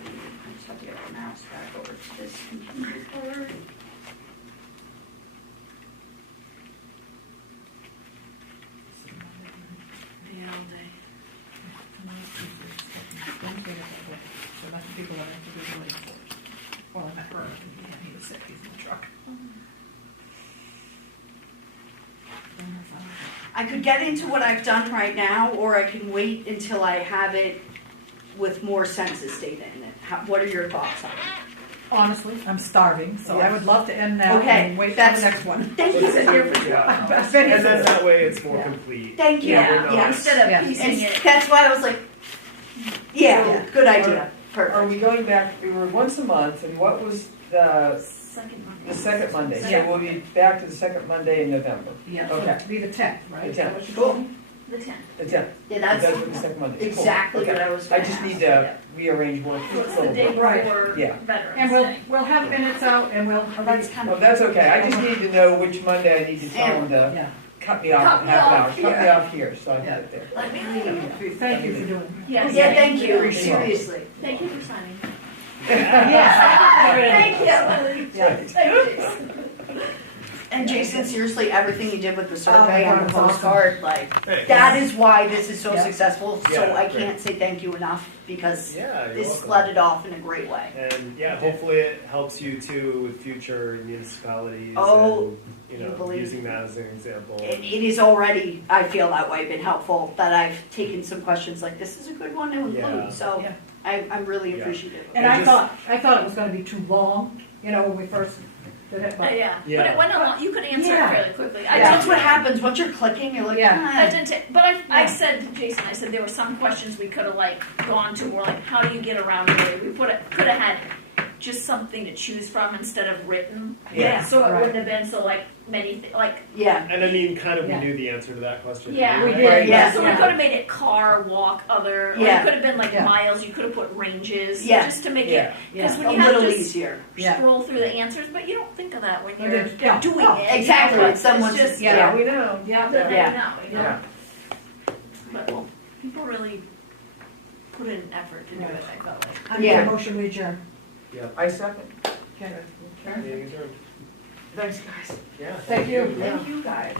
I just have to get my mouse back over to this computer card. Yeah, all day. So that's the people that have to do the link for. Well, I met her, yeah, he was sick, he's in the truck. I could get into what I've done right now, or I can wait until I have it with more census data in it. What are your thoughts on it? Honestly, I'm starving, so I Yeah. would love to end now Okay, and wait for the that's- next one. Thank you. I've been here And for then that way it's more complete. Thank you. yeah, Yeah. instead of Yeah. piecing And it. that's why I was like, yeah, Yeah. good idea. Are Perfect. we going back, we were once a month, and what was the Second Monday. The second Monday, so Yeah. we'll be back to the second Monday in November. Yeah, so Okay. it'd be the 10th, right? The Is that 10th. what you Cool. told me? The 10th. The 10th. Yeah, That's that's what the second Monday. Cool. exactly Okay. what I was I gonna just need ask. to rearrange work. So it's the day Right. before Yeah. Veterans And we'll, Day. we'll have minutes out and we'll. Oh, that's kind Oh, of. that's okay, I just need to know which Monday I need to tell them to Yeah. cut me off Cut in me half an off hour, cut me here. off here, so I can Yeah. get there. Let me Thank you for doing that. Yes. Yeah, thank you, You're seriously. Thank you for signing. Yeah. Thank you. Yeah. Thank you. And Jason, seriously, everything you did with the Oh my survey God, and the it was awesome. postcard, like, Thanks. that is why this is so Yeah. successful, so Yeah, I great. can't say thank you enough, because Yeah, you're this welcome. led it off in a great way. And yeah, hopefully it helps you too with future municipalities. Oh, and, you know, believe- using that as an example. It is already, I feel that way, been helpful, that I've taken some questions like, this is a good one to Yeah. include, so Yeah. I'm really Yeah. appreciative. And And I just- thought it was gonna be too long, when we first did it, but. Yeah, Yeah. but it went along, you could answer Yeah. it fairly quickly. I Yeah. That's did, what happens, once you're clicking, you're like, Yeah. I ah. did, but I Yeah. said to Jason, I said there were some questions we could have gone to, or how do you get around it? We could have had just something to choose from instead of written. Yeah. So it Right. wouldn't have been so many, Yeah, And I mean, kind of, Yeah. we knew the answer to that question. yeah. We anyway. did, Right, yes. So we Yeah. could have made it car, walk, other, or Yeah. it could have been Yeah. miles, you could have put ranges, Yeah. just to make Yeah. it, because Yeah. when a you have little to easier. Yeah. scroll through the answers, but you don't think of that when We you're did. Yeah. doing Oh, it. exactly. But It's someone's- just, Yeah. Yeah, we know. Yeah. that they Yeah. know, Yeah. But well, people really put in effort to do it, I felt like. I need Yeah. a motion to adjourn. I second. Okay. Meeting adjourned. Thanks, guys. Yeah. Thank you. Thank you, guys.